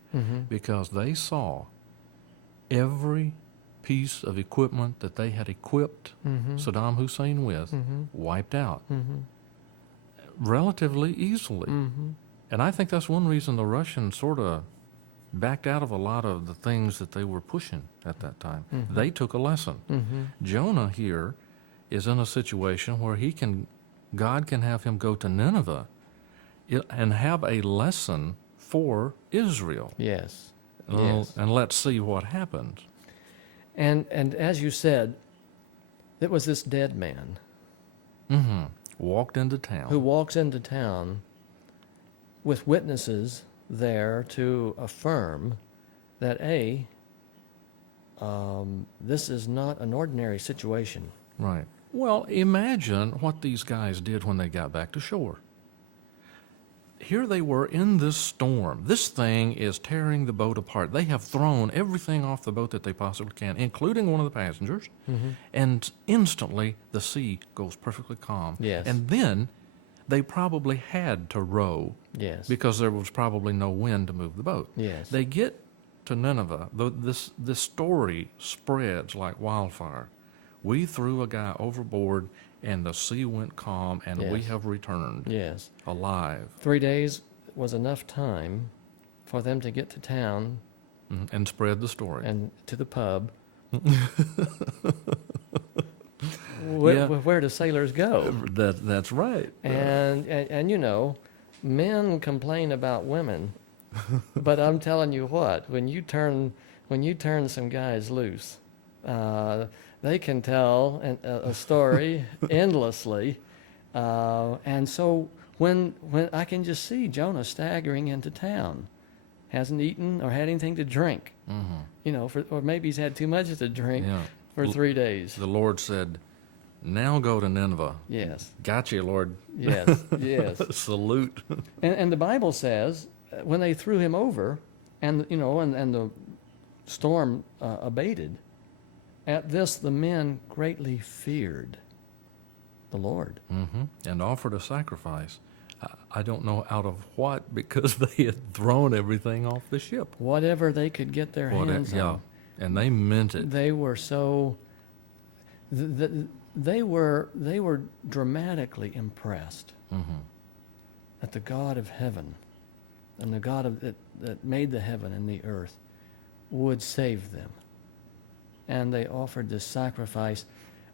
because they saw every piece of equipment that they had equipped Saddam Hussein with wiped out relatively easily. And I think that's one reason the Russians sort of backed out of a lot of the things that they were pushing at that time. They took a lesson. Jonah here is in a situation where God can have him go to Nineveh and have a lesson for Israel. Yes. Yes. And let's see what happens. And as you said, it was this dead man Walked into town. who walks into town with witnesses there to affirm that this is not an ordinary situation. Right. Well, imagine what these guys did when they got back to shore. Here they were in this storm. This thing is tearing the boat apart. They have thrown everything off the boat that they possibly can, including one of the passengers, and instantly the sea goes perfectly calm. Yes. And then they probably had to row Yes. because there was probably no wind to move the boat. Yes. They get to Nineveh. This story spreads like wildfire. We threw a guy overboard, and the sea went calm, and we Yes. have returned Yes. alive. 3 days was enough time for them to get to town And spread the story. and to the pub. Where do sailors go? That's right. And you know, men complain about women, but I'm telling you what, when you turn some guys loose, they can tell a story endlessly, and so when I can just see Jonah staggering into town, hasn't eaten or had anything to drink, you know, or maybe he's had too much to drink for 3 days. The Lord said, "Now go to Nineveh." Yes. Got you, Lord. Yes. Yes. Salute. And the Bible says when they threw him over, and you know, and the storm abated, at this the men greatly feared the Lord. And offered a sacrifice. I don't know out of what, because they had thrown everything off the ship. Whatever they could get their hands on. And they meant it. They were so. they were dramatically impressed Mm-hmm. that the God of heaven and the God that made the heaven and the earth would save them. And they offered this sacrifice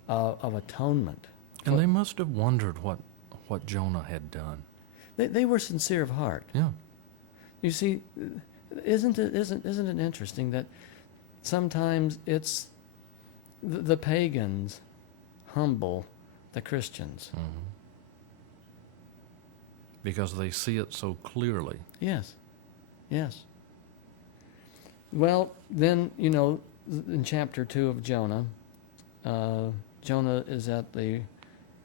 of atonement. And they must have wondered what Jonah had done. They were sincere of heart. Yeah. You see, isn't it interesting that sometimes it's the pagans humble the Christians? Mm-hmm. Because they see it so clearly. Yes, yes. Well, then, in chapter 2 of Jonah, Jonah is in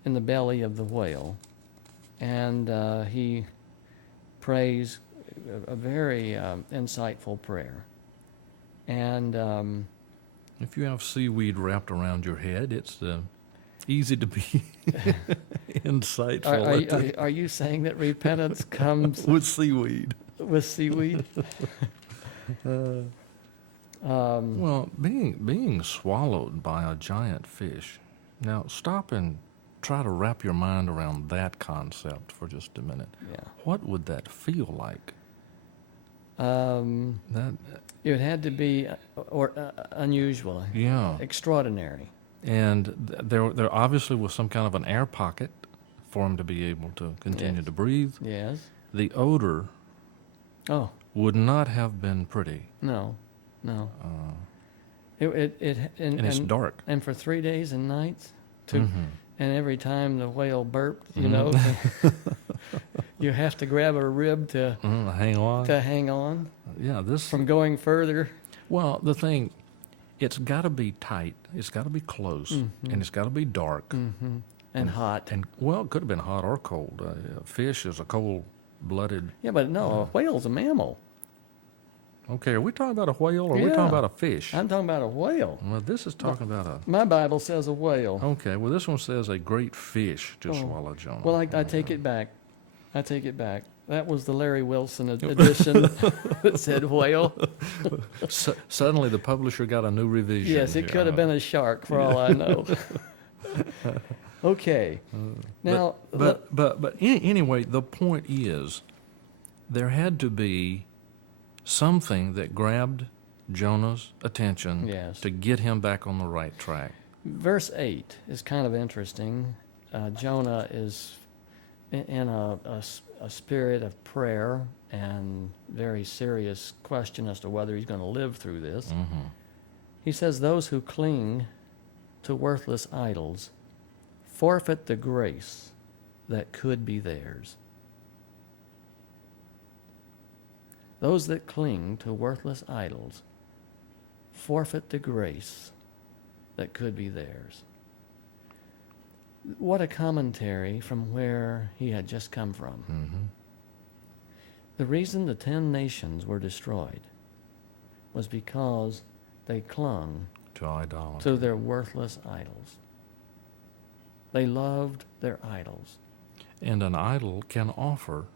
the belly of the whale, and he prays a very insightful prayer. And If you have seaweed wrapped around your head, it's easy to be insightful. are you saying that repentance comes With seaweed. with seaweed? Well, being swallowed by a giant fish. Now, stop and try to wrap your mind around that concept for just a minute. Yeah. What would that feel like? That, It had to be unusual, yeah. extraordinary. And there obviously was some kind of an air pocket for him to be able to continue Yes. to breathe. Yes. The odor Oh, would not have been pretty. no. Uh, And it's dark. And for 3 days and nights, Mhm. and every time the whale burped, you Mhm. know, you have to grab a rib to Hang on. hang on Yeah, this. from going further. Well, the thing, it's got to be tight. It's got to be close, Mhm. and it's got to be dark. Mm-hmm. And hot. And well, it could have been hot or cold. Fish is a cold-blooded. Yeah, but no, a whale's a mammal. Okay, are we talking about a whale or are we Yeah. talking about a fish? I'm talking about a whale. Well, this is talking about a. My Bible says a whale. Okay, well, this one says a great fish to Oh. swallow Jonah. Well, I take it back. I take it back. That was the Larry Wilson edition that said whale. Suddenly, the publisher got a new revision. Yes, it could have been a shark for all I know. Okay. Now, But anyway, the point is, there had to be something that grabbed Jonah's attention Yes. to get him back on the right track. verse 8 is kind of interesting. Jonah is in a spirit of prayer and very serious question as to whether he's going to live through this. Mm-hmm. He says, "Those who cling to worthless idols forfeit the grace that could be theirs." Those that cling to worthless idols forfeit the grace that could be theirs. What a commentary from where he had just come from. Mm-hmm. The reason the 10 nations were destroyed was because they clung To idolatry. to their worthless idols. They loved their idols. And an idol can offer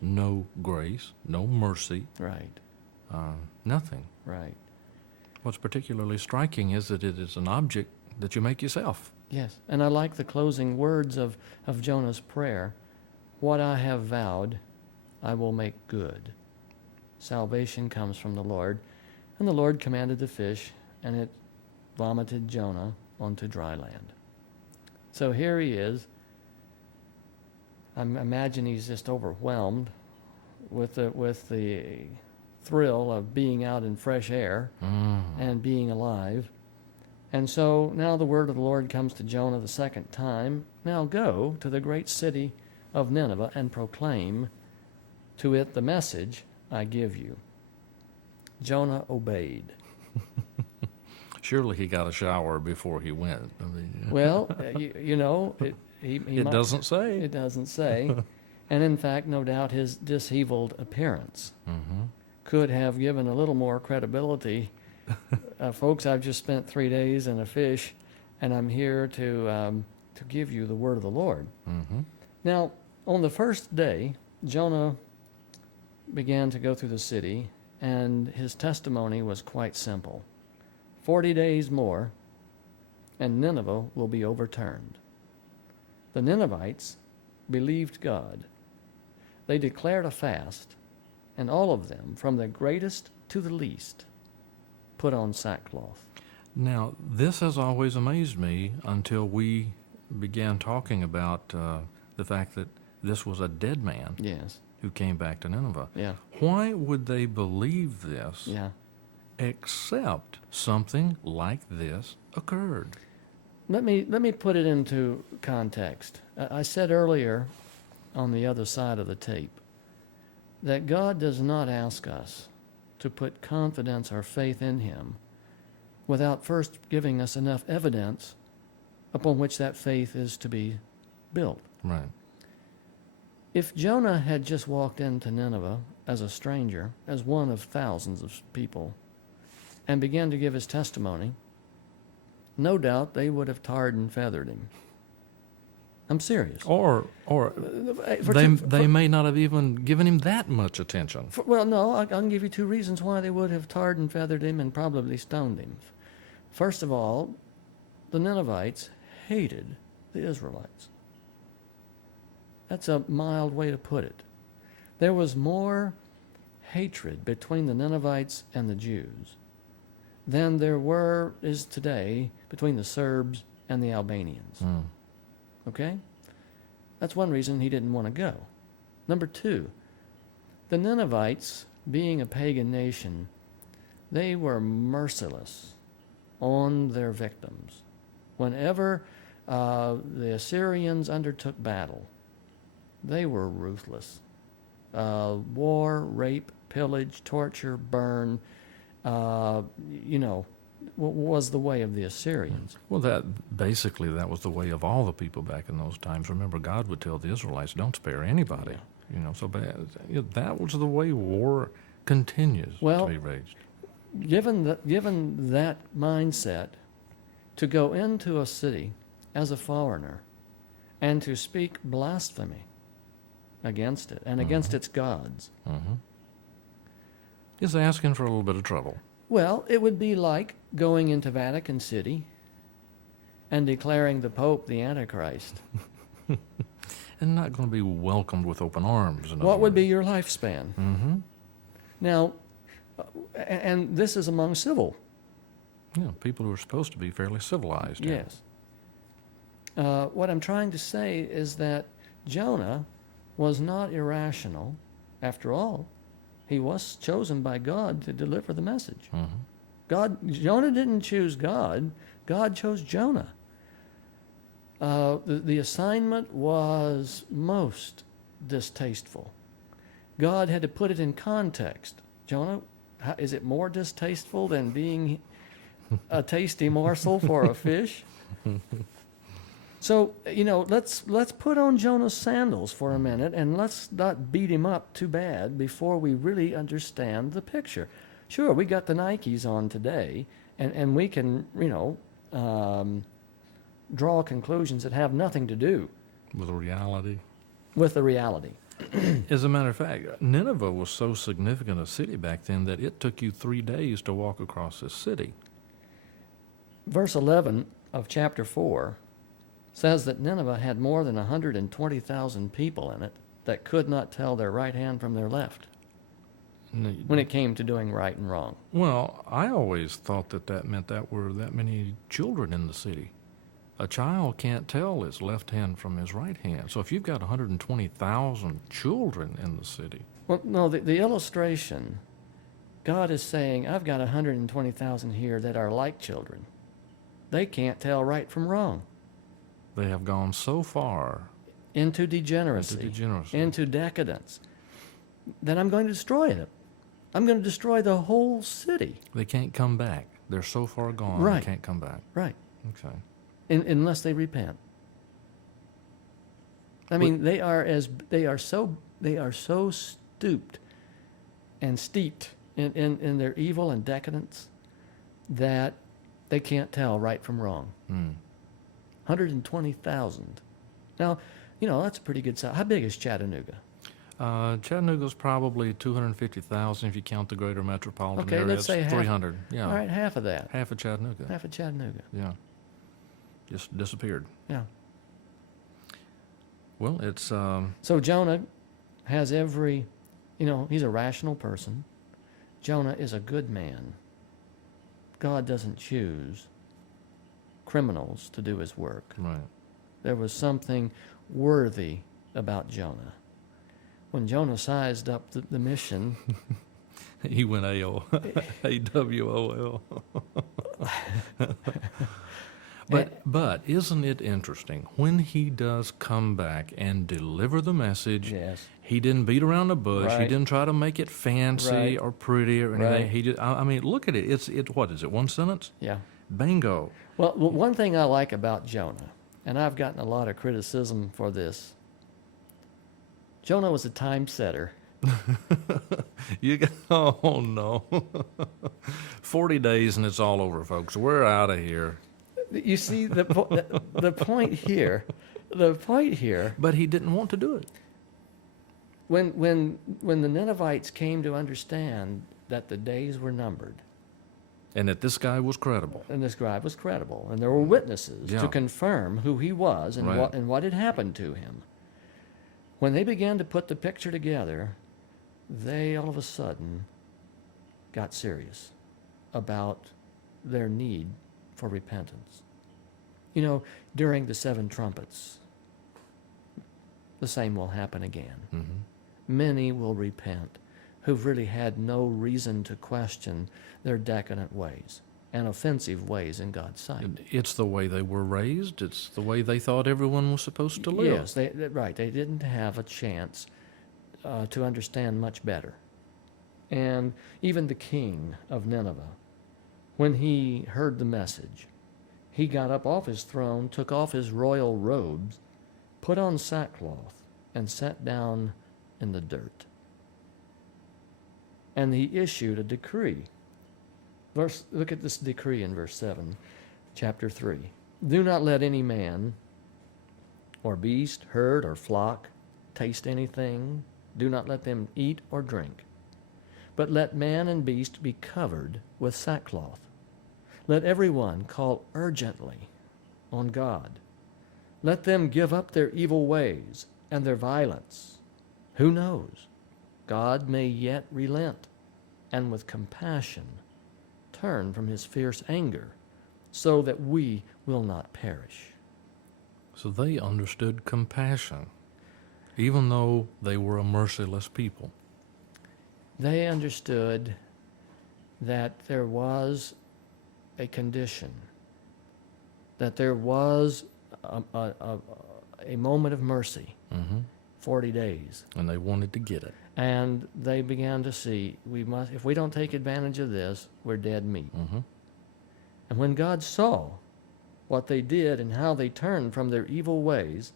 no grace, no mercy, Right, nothing. right. What's particularly striking is that it is an object that you make yourself. Yes, and I like the closing words of Jonah's prayer. "What I have vowed, I will make good." Salvation comes from the Lord. And the Lord commanded the fish, and it vomited Jonah onto dry land. So here he is. I imagine he's just overwhelmed with the thrill of being out in fresh air and being alive. And so now the word of the Lord comes to Jonah the second time. "Now go to the great city of Nineveh and proclaim to it the message I give you." Jonah obeyed. Surely he got a shower before he went. I mean, Well, he it might- doesn't say. It doesn't say. And in fact, no doubt his disheveled appearance Mm-hmm. could have given a little more credibility. Folks, I've just spent 3 days in a fish, and I'm here to give you the word of the Lord. Mm-hmm. Now, on the first day, Jonah began to go through the city, and his testimony was quite simple. 40 days more, and Nineveh will be overturned. The Ninevites believed God. They declared a fast, and all of them, from the greatest to the least, put on sackcloth. Now, this has always amazed me until we began talking about the fact that this was a dead man Yes. who came back to Nineveh. Yeah. Why would they believe this Yeah. except something like this occurred? Let me put it into context. I said earlier on the other side of the tape that God does not ask us to put confidence or faith in Him without first giving us enough evidence upon which that faith is to be built. Right. If Jonah had just walked into Nineveh as a stranger, as one of thousands of people, and began to give his testimony, no doubt they would have tarred and feathered him. I'm serious. Or they may not have even given him that much attention. Well, no, I can give you two reasons why they would have tarred and feathered him and probably stoned him. First of all, the Ninevites hated the Israelites. That's a mild way to put it. There was more hatred between the Ninevites and the Jews than there is today between the Serbs and the Albanians. Mm. Okay? That's one reason he didn't want to go. Number two, the Ninevites, being a pagan nation, they were merciless on their victims. Whenever the Assyrians undertook battle, they were ruthless. War, rape, pillage, torture, burn, was the way of the Assyrians. Well, that was the way of all the people back in those times. Remember, God would tell the Israelites, "Don't spare anybody." Yeah. So that was the way war continues to be waged. Given that mindset, to go into a city as a foreigner and to speak blasphemy against it and against its gods, is asking for a little bit of trouble. well, it would be like going into Vatican City and declaring the Pope the Antichrist. And not going to be welcomed with open arms. What would be your lifespan? Mm-hmm. Now, and this is among civil. Yeah, people who are supposed to be fairly civilized. Yeah. Yes. What I'm trying to say is that Jonah was not irrational. After all, he was chosen by God to deliver the message. Mm-hmm. Jonah didn't choose God. God chose Jonah. The assignment was most distasteful. God had to put it in context. Jonah, is it more distasteful than being a tasty morsel for a fish? So, let's put on Jonah's sandals for a minute and let's not beat him up too bad before we really understand the picture. Sure, we got the Nikes on today, and we can, draw conclusions that have nothing to do With reality. with the reality. As a matter of fact, Nineveh was so significant a city back then that it took you 3 days to walk across this city. Verse 11 of chapter 4 says that Nineveh had more than 120,000 people in it that could not tell their right hand from their left when it came to doing right and wrong. Well, I always thought that meant that were that many children in the city. A child can't tell his left hand from his right hand. So if you've got 120,000 children in the city. Well, no, the illustration, God is saying, I've got 120,000 here that are like children. They can't tell right from wrong. They have gone so far Into degeneracy. Into decadence. Then I'm going to destroy it. I'm going to destroy the whole city. They can't come back. They're so far gone, Right. They can't come back. Right. Okay. Unless they repent. I mean, they are so stooped and steeped in their evil and decadence that they can't tell right from wrong. 120,000. Now, that's a pretty good size. How big is Chattanooga? Chattanooga's probably 250,000 if you count the greater metropolitan area. Let's say it's 300. All right, half of that. Half of Chattanooga. Half of Chattanooga. Yeah. just disappeared. Yeah. Well, it's So Jonah has every, he's a rational person. Jonah is a good man. God doesn't choose criminals to do his work. right. There was something worthy about Jonah. When Jonah sized up the mission, He went AWOL. But isn't it interesting when he does come back and deliver the message? yes, He didn't beat around the bush. He Right. didn't try to make it fancy Right. or pretty or anything. Right. He just, I mean, look at it. It's what is it? One sentence? yeah. Bingo. Well, one thing I like about Jonah, and I've gotten a lot of criticism for this, Jonah was a time setter. You got, oh no. 40 days and it's all over, folks. We're out of here. You see the point here. The point here. But he didn't want to do it. When the Ninevites came to understand that the days were numbered, And that this guy was credible. and this scribe was credible, and there were witnesses Yeah. to confirm who he was and Right. what had happened to him. When they began to put the picture together, they all of a sudden got serious about their need for repentance. During the 7 trumpets, the same will happen again. Mm-hmm. Many will repent who've really had no reason to question their decadent ways and offensive ways in God's sight. It's the way they were raised. It's the way they thought everyone was supposed to live. Yes, right. They didn't have a chance to understand much better. And even the king of Nineveh, when he heard the message, he got up off his throne, took off his royal robes, put on sackcloth, and sat down in the dirt. And he issued a decree. Look at this decree in verse 7, chapter 3. Do not let any man or beast, herd, or flock taste anything. Do not let them eat or drink. But let man and beast be covered with sackcloth. Let everyone call urgently on God. Let them give up their evil ways and their violence. Who knows? God may yet relent, and with compassion turn from his fierce anger, so that we will not perish. So they understood compassion, even though they were a merciless people. They understood that there was a condition, that there was a moment of mercy, Mm-hmm. 40 days. And they wanted to get it. And they began to see, if we don't take advantage of this, we're dead meat. Mm-hmm. And when God saw what they did and how they turned from their evil ways,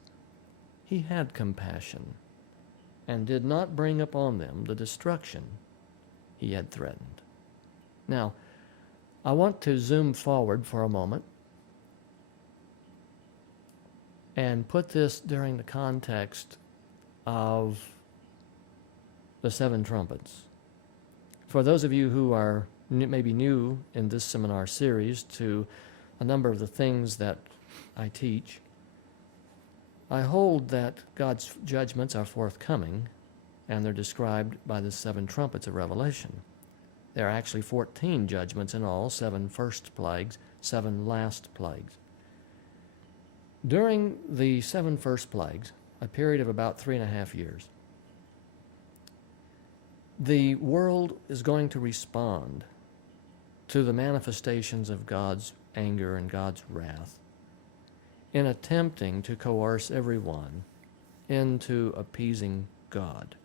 he had compassion and did not bring upon them the destruction he had threatened. Now, I want to zoom forward for a moment and put this during the context of the 7 trumpets. For those of you who are maybe new in this seminar series to a number of the things that I teach, I hold that God's judgments are forthcoming, and they're described by the 7 trumpets of Revelation. There are actually 14 judgments in all, 7 first plagues, 7 last plagues. During the 7 first plagues, a period of about 3.5 years, the world is going to respond to the manifestations of God's anger and God's wrath in attempting to coerce everyone into appeasing God.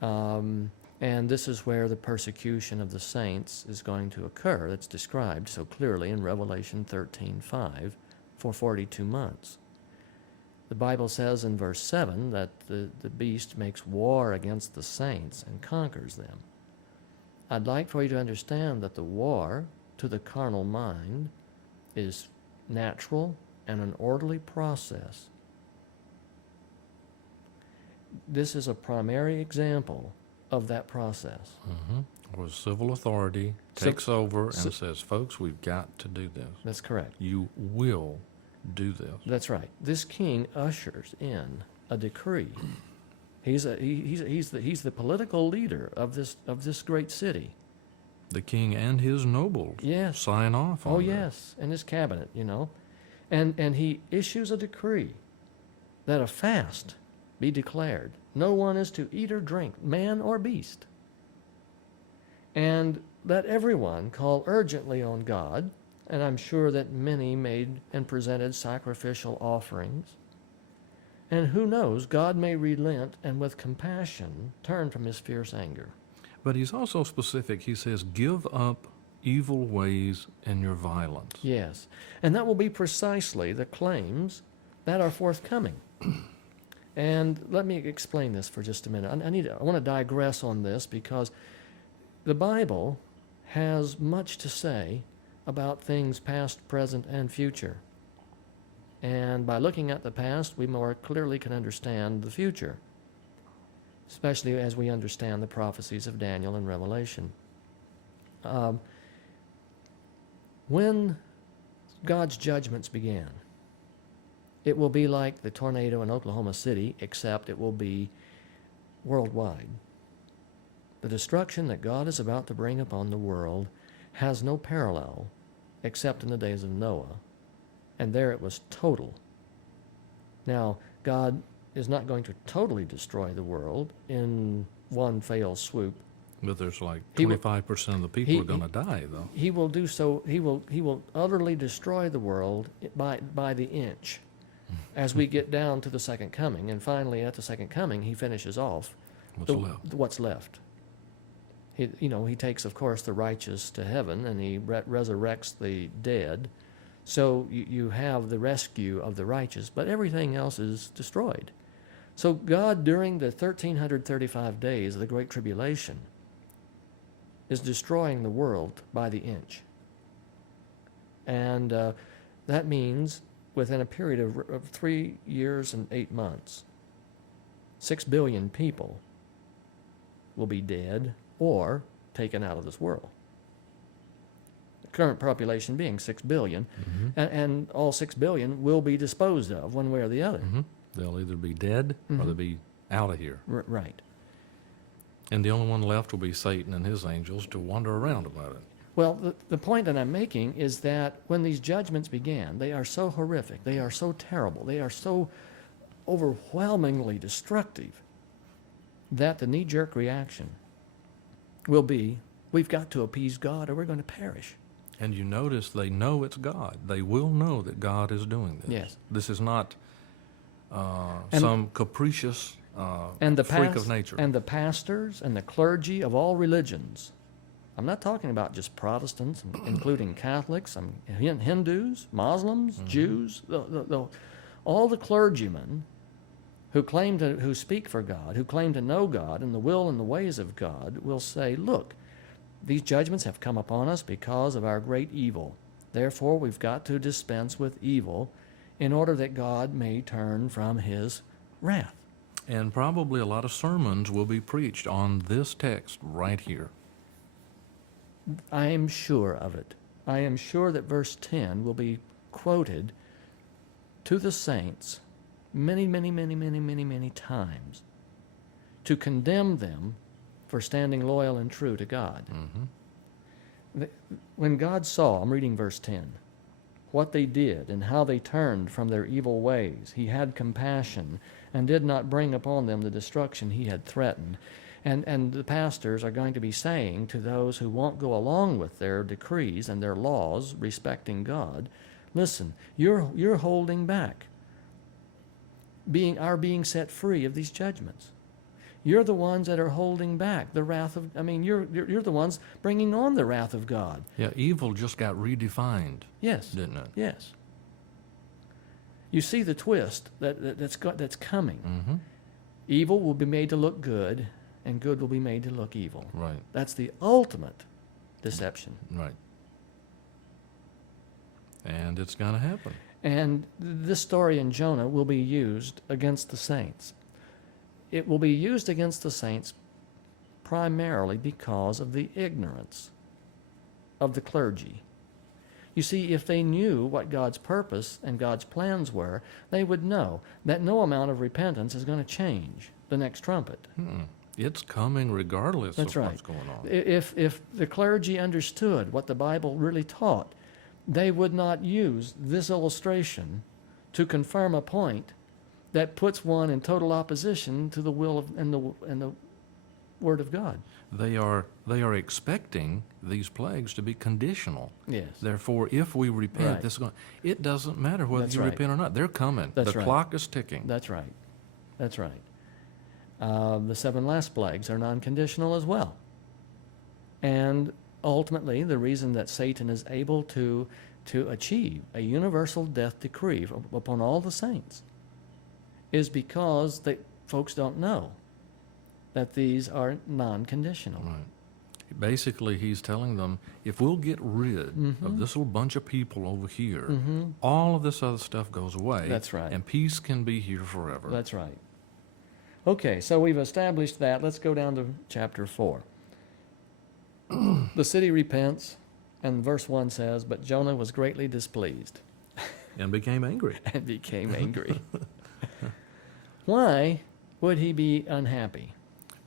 And this is where the persecution of the saints is going to occur. That's described so clearly in Revelation 13:5 for 42 months. The Bible says in verse 7 that the beast makes war against the saints and conquers them. I'd like for you to understand that the war to the carnal mind is natural and an orderly process. This is a primary example of that process. Mm-hmm. Where civil authority So- takes over so- and says, folks, we've got to do this. That's correct. You will do this. That's right. This king ushers in a decree. He's the political leader of this great city. The king and his nobles Yes. sign off on Oh that. yes, and his cabinet, and he issues a decree that a fast be declared. No one is to eat or drink, man or beast. And let everyone call urgently on God, and I'm sure that many made and presented sacrificial offerings. And who knows, God may relent and with compassion turn from his fierce anger. But he's also specific. He says, give up evil ways and your violence. Yes, and that will be precisely the claims that are forthcoming. And let me explain this for just a minute. I want to digress on this because the Bible has much to say about things past, present, and future. And by looking at the past, we more clearly can understand the future, especially as we understand the prophecies of Daniel and Revelation. When God's judgments began, it will be like the tornado in Oklahoma City, except it will be worldwide. The destruction that God is about to bring upon the world has no parallel except in the days of Noah, and there it was total. Now, God is not going to totally destroy the world in one fell swoop. But there's like He will- 25% of the people are going to die, though. He will do so. He will utterly destroy the world by the inch, as we get down to the second coming, and finally at the second coming, he finishes off What's left? what's left. He takes, of course, the righteous to heaven, and he resurrects the dead. So you have the rescue of the righteous, but everything else is destroyed. So God, during the 1335 days of the Great Tribulation, is destroying the world by the inch. And that means within a period of 3 years and 8 months, 6 billion people will be dead or taken out of this world. The current population being 6 billion, and all 6 billion will be disposed of one way or the other. They'll either be dead or they'll be out of here. Right. And the only one left will be Satan and his angels to wander around about it. Well, the point that I'm making is that when these judgments began, they are so horrific, they are so terrible, they are so overwhelmingly destructive that the knee-jerk reaction will be, we've got to appease God or we're going to perish. And you notice they know it's God. They will know that God is doing this. Yes. This is not And- some capricious And the freak of nature. And the pastors and the clergy of all religions. I'm not talking about just Protestants, including Catholics, Hindus, Muslims, Jews, all the clergymen who speak for God, who claim to know God and the will and the ways of God, will say, look, these judgments have come upon us because of our great evil. Therefore, we've got to dispense with evil in order that God may turn from his wrath. And probably a lot of sermons will be preached on this text right here. I am sure of it. I am sure that verse 10 will be quoted to the saints many, many, many, many, many, many times to condemn them for standing loyal and true to God. When God saw, I'm reading verse 10, what they did and how they turned from their evil ways, he had compassion and did not bring upon them the destruction he had threatened. And the pastors are going to be saying to those who won't go along with their decrees and their laws respecting God, listen, you're holding back being set free of these judgments. You're the ones that are holding back the wrath of, you're the ones bringing on the wrath of God. Yeah, evil just got redefined, Yes. didn't it? Yes. You see the twist that's coming. Evil will be made to look good, and good will be made to look evil. Right, That's the ultimate deception. right. And it's going to happen. And this story in Jonah will be used against the saints. It will be used against the saints primarily because of the ignorance of the clergy. You see, if they knew what God's purpose and God's plans were, they would know that no amount of repentance is going to change the next trumpet. It's coming regardless That's of right. what's going on. If the clergy understood what the Bible really taught, they would not use this illustration to confirm a point that puts one in total opposition to the will of, and the Word of God. They are expecting these plagues to be conditional. Yes. Therefore, if we repent, Right. this is going. It doesn't matter whether That's you right. repent or not. They're coming. That's the right. clock is ticking. That's right. That's right. The 7 last plagues are non-conditional as well. And ultimately, the reason that Satan is able to achieve a universal death decree upon all the saints is because folks don't know that these are non-conditional. Right. Basically, he's telling them, if we'll get rid of this little bunch of people over here, all of this other stuff goes away. That's right. And peace can be here forever. That's right. Okay, so we've established that. Let's go down to chapter 4. The city repents, and verse 1 says, "But Jonah was greatly displeased And became angry. and became angry." Why would he be unhappy?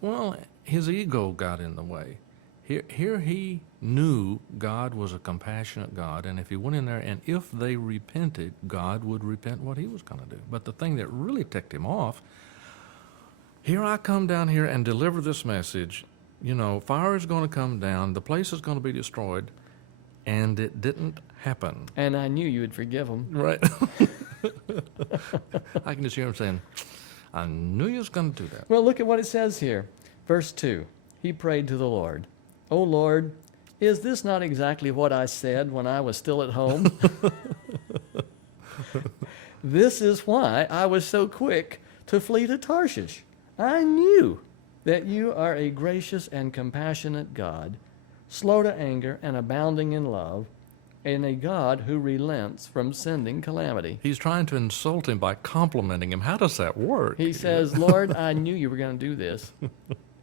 Well, his ego got in the way. Here he knew God was a compassionate God, and if he went in there and if they repented, God would repent what he was going to do. But the thing that really ticked him off, here I come down here and deliver this message, fire is going to come down, the place is going to be destroyed, and it didn't happen. And I knew you would forgive him. Right. I can just hear him saying, I knew you was going to do that. Well, look at what it says here. Verse 2, he prayed to the Lord, "O Lord, is this not exactly what I said when I was still at home? This is why I was so quick to flee to Tarshish. I knew that you are a gracious and compassionate God, slow to anger and abounding in love, and a God who relents from sending calamity." He's trying to insult him by complimenting him. How does that work? He says, "Lord, I knew you were going to do this.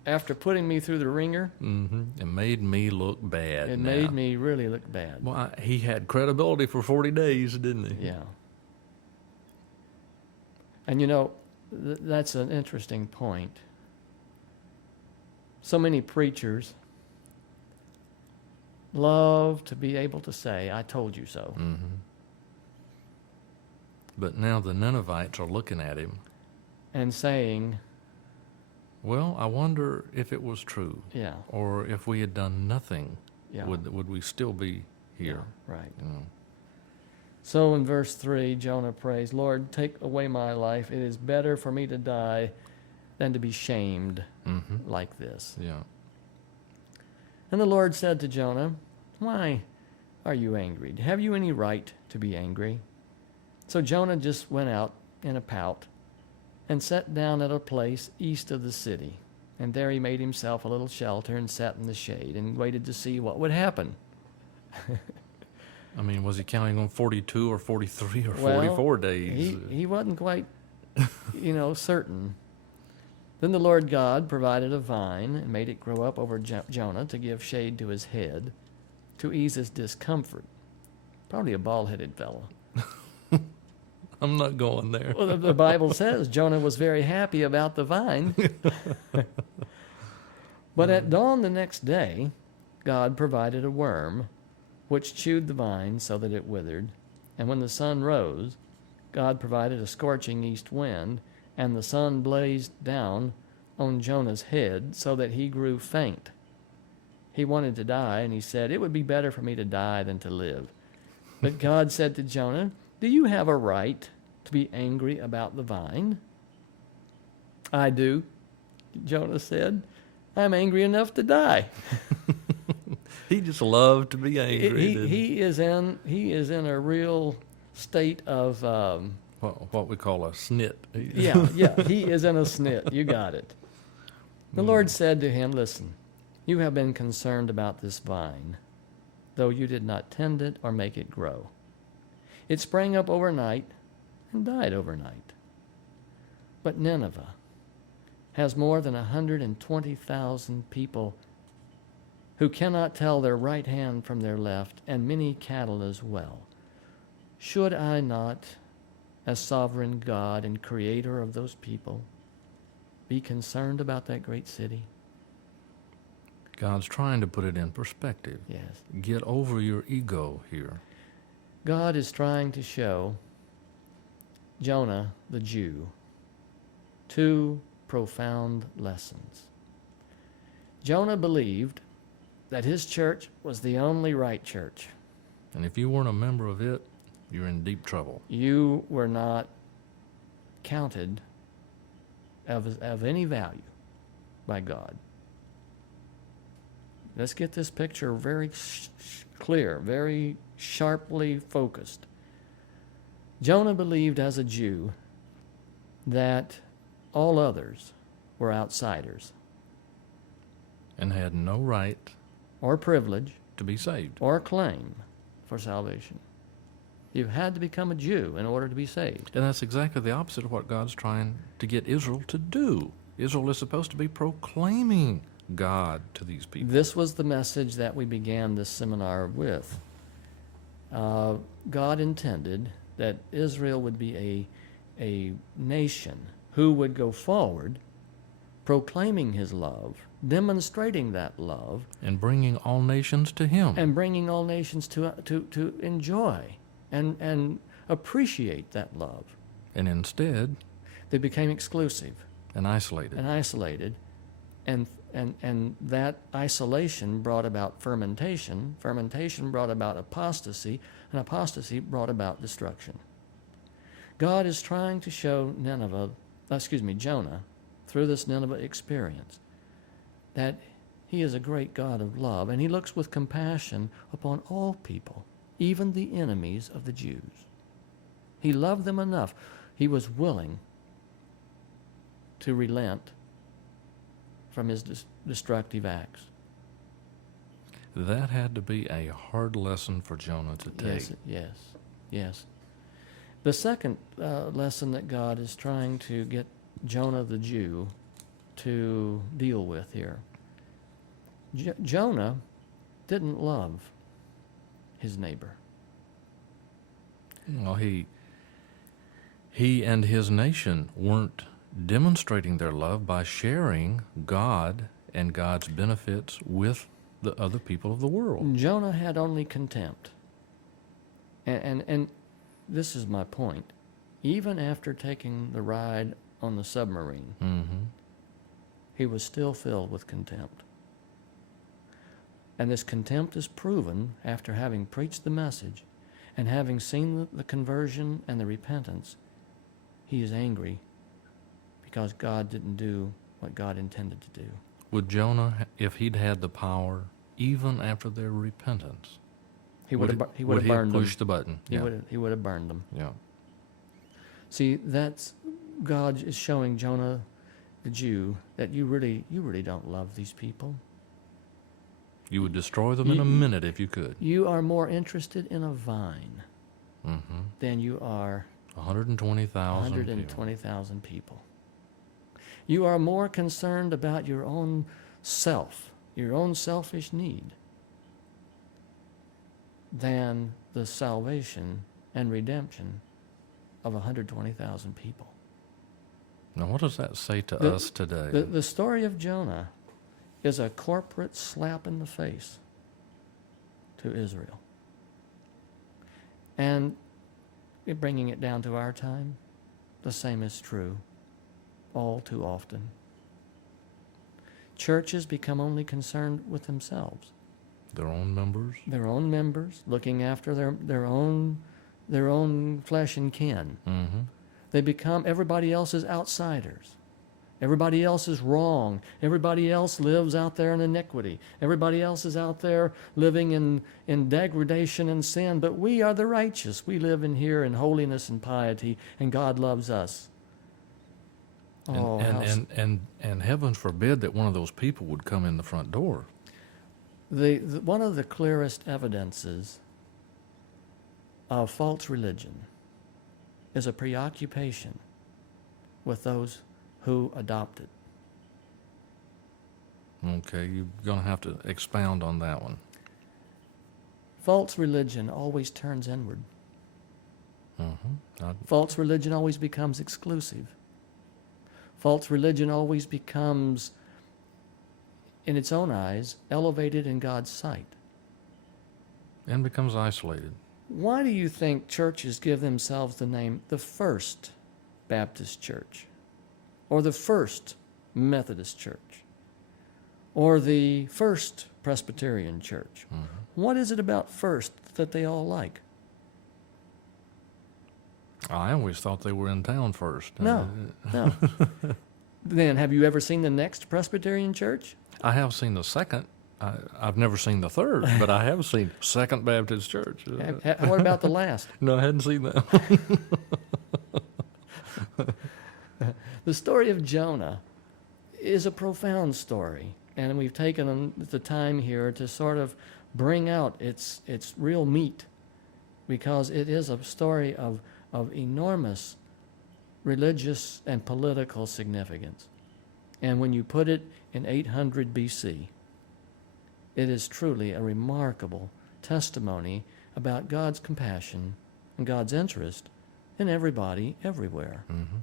After putting me through the ringer, It made me look bad. it now. made me really look bad." Well, he had credibility for 40 days, didn't he? Yeah. And that's an interesting point. So many preachers love to be able to say, "I told you so." But now the Ninevites are looking at him. And saying, Well, I wonder if it was true. yeah, Or if we had done nothing, yeah, would we still be here? yeah, right. You know? So in verse 3, Jonah prays, "Lord, take away my life. It is better for me to die than to be shamed like this." Yeah. And the Lord said to Jonah, "Why are you angry? Have you any right to be angry?" So Jonah just went out in a pout and sat down at a place east of the city. And there he made himself a little shelter and sat in the shade and waited to see what would happen. I mean, was he counting on 42 or 43 or Well, 44 days? He wasn't quite, certain. Then the Lord God provided a vine and made it grow up over Jonah to give shade to his head, to ease his discomfort. Probably a bald-headed fellow. I'm not going there. Well, the Bible says Jonah was very happy about the vine. But at dawn the next day, God provided a worm, which chewed the vine so that it withered. And when the sun rose, God provided a scorching east wind, and the sun blazed down on Jonah's head so that he grew faint. He wanted to die, and he said, "It would be better for me to die than to live." But God said to Jonah, "Do you have a right to be angry about the vine?" "I do," Jonah said. "I'm angry enough to die." He just loved to be angry. He is in a real state of what we call a snit. yeah. He is in a snit. You got it. The Lord said to him, "Listen, you have been concerned about this vine, though you did not tend it or make it grow. It sprang up overnight and died overnight. But Nineveh has more than 120,000 people who cannot tell their right hand from their left, and many cattle as well. Should I not, as sovereign God and creator of those people, be concerned about that great city? God's trying to put it in perspective. Yes. Get over your ego here. God is trying to show Jonah, the Jew, two profound lessons. Jonah believed that his church was the only right church. And if you weren't a member of it, you're in deep trouble. You were not counted of any value by God. Let's get this picture very clear, very sharply focused. Jonah believed as a Jew that all others were outsiders And had no right or privilege to be saved. or claim for salvation. You had to become a Jew in order to be saved. And that's exactly the opposite of what God's trying to get Israel to do. Israel is supposed to be proclaiming God to these people. This was the message that we began this seminar with. God intended that Israel would be a nation who would go forward proclaiming his love, demonstrating that love, And bringing all nations to Him. and bringing all nations to enjoy and appreciate that love. And instead, They became exclusive and isolated. and isolated, and that isolation brought about fermentation. Fermentation brought about apostasy, and apostasy brought about destruction. God is trying to show Jonah, through this Nineveh experience, that he is a great God of love, and he looks with compassion upon all people, even the enemies of the Jews. He loved them enough. He was willing to relent from his destructive acts. That had to be a hard lesson for Jonah to take. Yes. The second lesson that God is trying to get Jonah the Jew to deal with here. Jonah didn't love his neighbor. Well, he and his nation weren't demonstrating their love by sharing God and God's benefits with the other people of the world. Jonah had only contempt. And this is my point. Even after taking the ride on the submarine, Mm-hmm. he was still filled with contempt. And this contempt is proven after having preached the message and having seen the conversion and the repentance. He is angry because God didn't do what God intended to do. Would Jonah, if he'd had the power, even after their repentance, He would have he burned have them. pushed the button? He would have burned them. Yeah. See, that's God is showing Jonah the Jew that you really don't love these people. You would destroy them in a minute if you could. You are more interested in a vine Mm-hmm. than you are 120,000 people. 120,000 people. You are more concerned about your own self, your own selfish need, than the salvation and redemption of 120,000 people. Now, what does that say to The- us today? The story of Jonah is a corporate slap in the face to Israel. And bringing it down to our time, the same is true all too often. Churches become only concerned with themselves, Their own members? looking after their own flesh and kin. Mm-hmm. They become everybody else's outsiders. Everybody else is wrong. Everybody else lives out there in iniquity. Everybody else is out there living in degradation and sin. But we are the righteous. We live in here in holiness and piety, and God loves us. And heavens forbid that one of those people would come in the front door. One of the clearest evidences of false religion is a preoccupation with those who adopt it. Okay, you're going to have to expound on that one. False religion always turns inward. Mm-hmm. False religion always becomes exclusive. False religion always becomes, in its own eyes, elevated in God's sight. And becomes isolated. Why do you think churches give themselves the name the First Baptist Church, or the First Methodist Church, or the First Presbyterian Church? Mm-hmm. What is it about First that they all like? I always thought they were in town first. No. Then, have you ever seen the next Presbyterian Church? I have seen the second. I've never seen the third, but I have seen Second Baptist Church. What about the last? No, I hadn't seen that. The story of Jonah is a profound story, and we've taken the time here to sort of bring out its real meat, because it is a story of enormous religious and political significance. And when you put it in 800 BC, it is truly a remarkable testimony about God's compassion and God's interest in everybody, everywhere. Mm-hmm.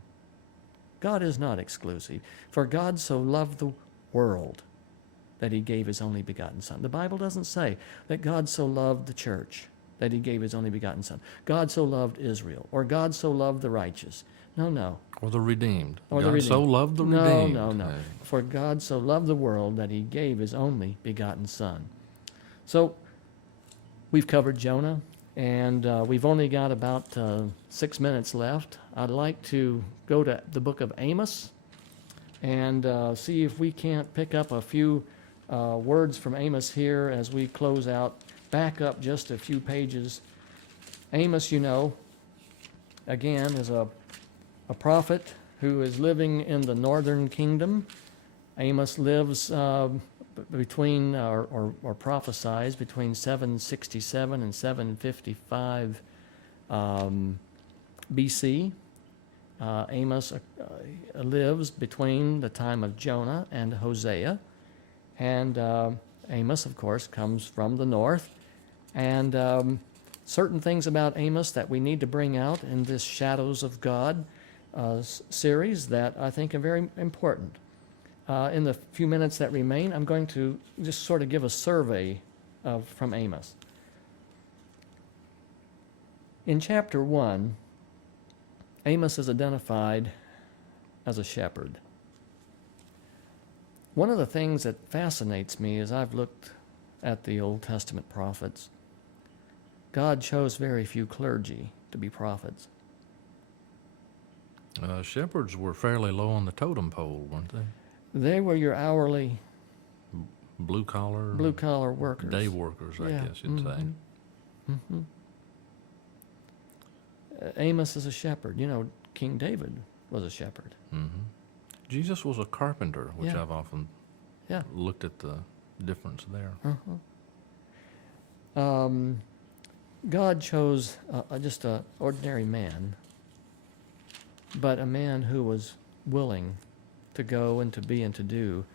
God is not exclusive. For God so loved the world that he gave his only begotten Son. The Bible doesn't say that God so loved the church that he gave his only begotten Son. God so loved Israel, or God so loved the righteous. No. Or the redeemed. Or God the redeemed. so loved the redeemed. No. For God so loved the world that he gave his only begotten Son. So we've covered Jonah, and we've only got about 6 minutes left. I'd like to go to the book of Amos and see if we can't pick up a few words from Amos here as we close out. Back up just a few pages. Amos, again, is a prophet who is living in the northern kingdom. Amos lives between, or prophesies between 767 and 755 BC. Amos lives between the time of Jonah and Hosea. And Amos, of course, comes from the north. And certain things about Amos that we need to bring out in this Shadows of God series that I think are very important. In the few minutes that remain, I'm going to just sort of give a survey from Amos. In chapter 1, Amos is identified as a shepherd. One of the things that fascinates me as I've looked at the Old Testament prophets, God chose very few clergy to be prophets. Shepherds were fairly low on the totem pole, weren't they? They were your hourly Blue collar workers. Day workers, I guess you'd say. Mm-hmm. Amos is a shepherd. King David was a shepherd. Mm-hmm. Jesus was a carpenter, which Yeah. I've often looked at the difference there. God chose just an ordinary man, but a man who was willing to go and to be and to do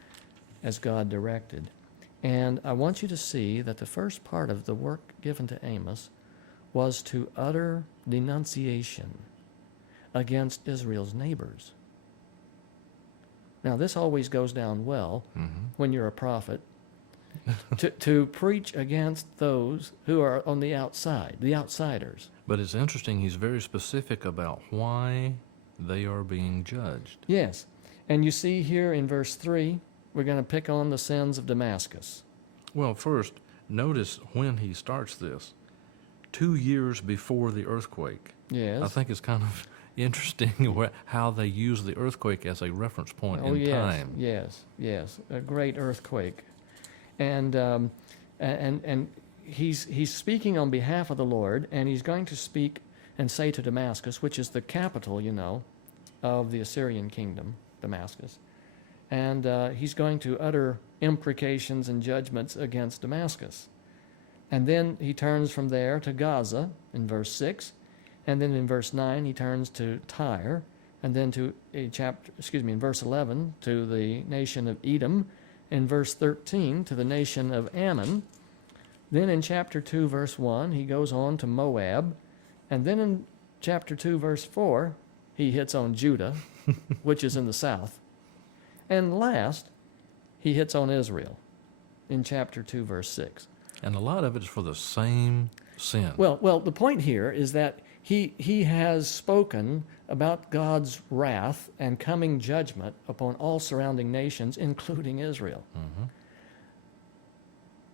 as God directed. And I want you to see that the first part of the work given to Amos was to utter denunciation against Israel's neighbors. Now, this always goes down well when you're a prophet, to preach against those who are on the outside, the outsiders. But it's interesting, he's very specific about why they are being judged. Yes. And you see here in verse 3, we're going to pick on the sins of Damascus. Well, first, notice when he starts this, 2 years before the earthquake. Yes. I think it's kind of interesting how they use the earthquake as a reference point in time. Yes, a great earthquake. And he's speaking on behalf of the Lord, and he's going to speak and say to Damascus, which is the capital, of the Assyrian kingdom, Damascus. And he's going to utter imprecations and judgments against Damascus. And then he turns from there to Gaza in verse 6. And then in verse 9, he turns to Tyre. And then in verse 11, to the nation of Edom. in verse 13 to the nation of Ammon. Then in chapter 2, verse 1, he goes on to Moab. And then in chapter 2, verse 4, he hits on Judah, which is in the south. And last, he hits on Israel in chapter 2, verse 6. And a lot of it is for the same sin. Well, the point here is that he has spoken about God's wrath and coming judgment upon all surrounding nations, including Israel. Mm-hmm.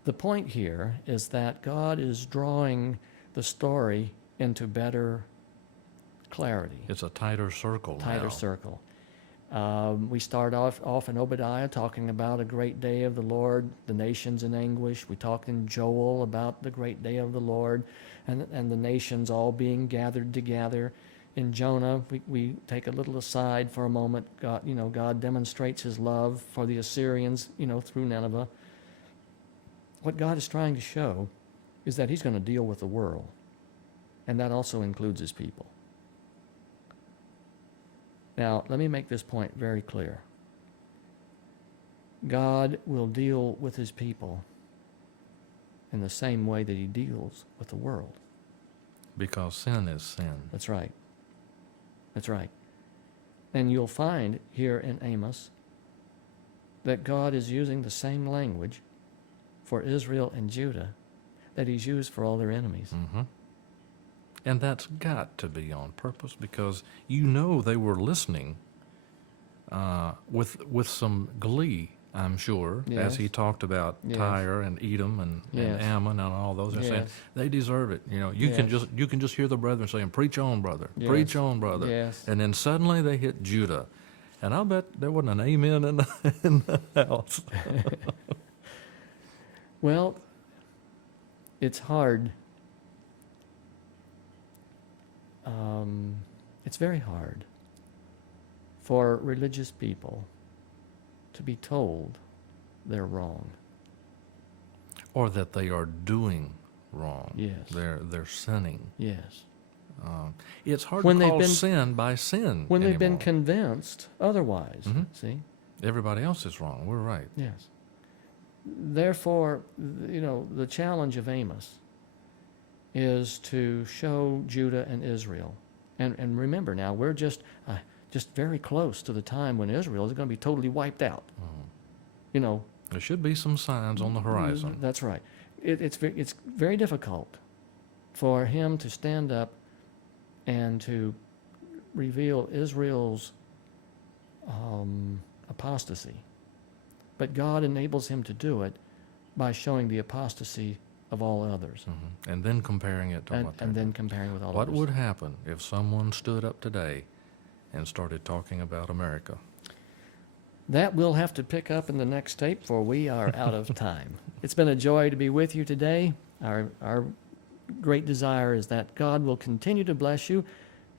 The point here is that God is drawing the story into better clarity. It's a tighter circle Tighter now. circle. We start off in Obadiah talking about a great day of the Lord, the nations in anguish. We talk in Joel about the great day of the Lord and the nations all being gathered together. In Jonah, we take a little aside for a moment. God demonstrates his love for the Assyrians, through Nineveh. What God is trying to show is that he's going to deal with the world, and that also includes his people. Now, let me make this point very clear. God will deal with his people in the same way that he deals with the world. Because sin is sin. That's right. That's right. And you'll find here in Amos that God is using the same language for Israel and Judah that he's used for all their enemies. Mm-hmm. And that's got to be on purpose, because they were listening with some glee, I'm sure, Yes. as he talked about Yes. Tyre and Edom and Yes. Ammon and all those. They're saying Yes. they deserve it. You Yes. can just hear the brethren saying, "Preach on, brother. Yes. Preach on, brother." Yes. And then suddenly they hit Judah, and I'll bet there wasn't an amen in the house. Well, it's hard. It's very hard for religious people to be told they're wrong. Or that they are doing wrong. Yes. They're sinning. Yes. It's hard When to they've call been- sin by sin When they've been anymore. convinced otherwise. Mhm. See? Everybody else is wrong. We're right. Yes. Therefore, the challenge of Amos is to show Judah and Israel. And remember now, we're just very close to the time when Israel is going to be totally wiped out. There should be some signs on the horizon. That's right. It's very difficult for him to stand up and to reveal Israel's apostasy. But God enables him to do it by showing the apostasy of all others, Mhm. And then comparing it to what they're and then doing. comparing with all What others. would happen if someone stood up today and started talking about America? That we'll have to pick up in the next tape, for we are out of time. It's been a joy to be with you today. Our great desire is that God will continue to bless you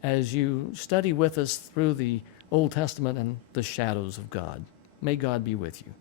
as you study with us through the Old Testament and the shadows of God. May God be with you.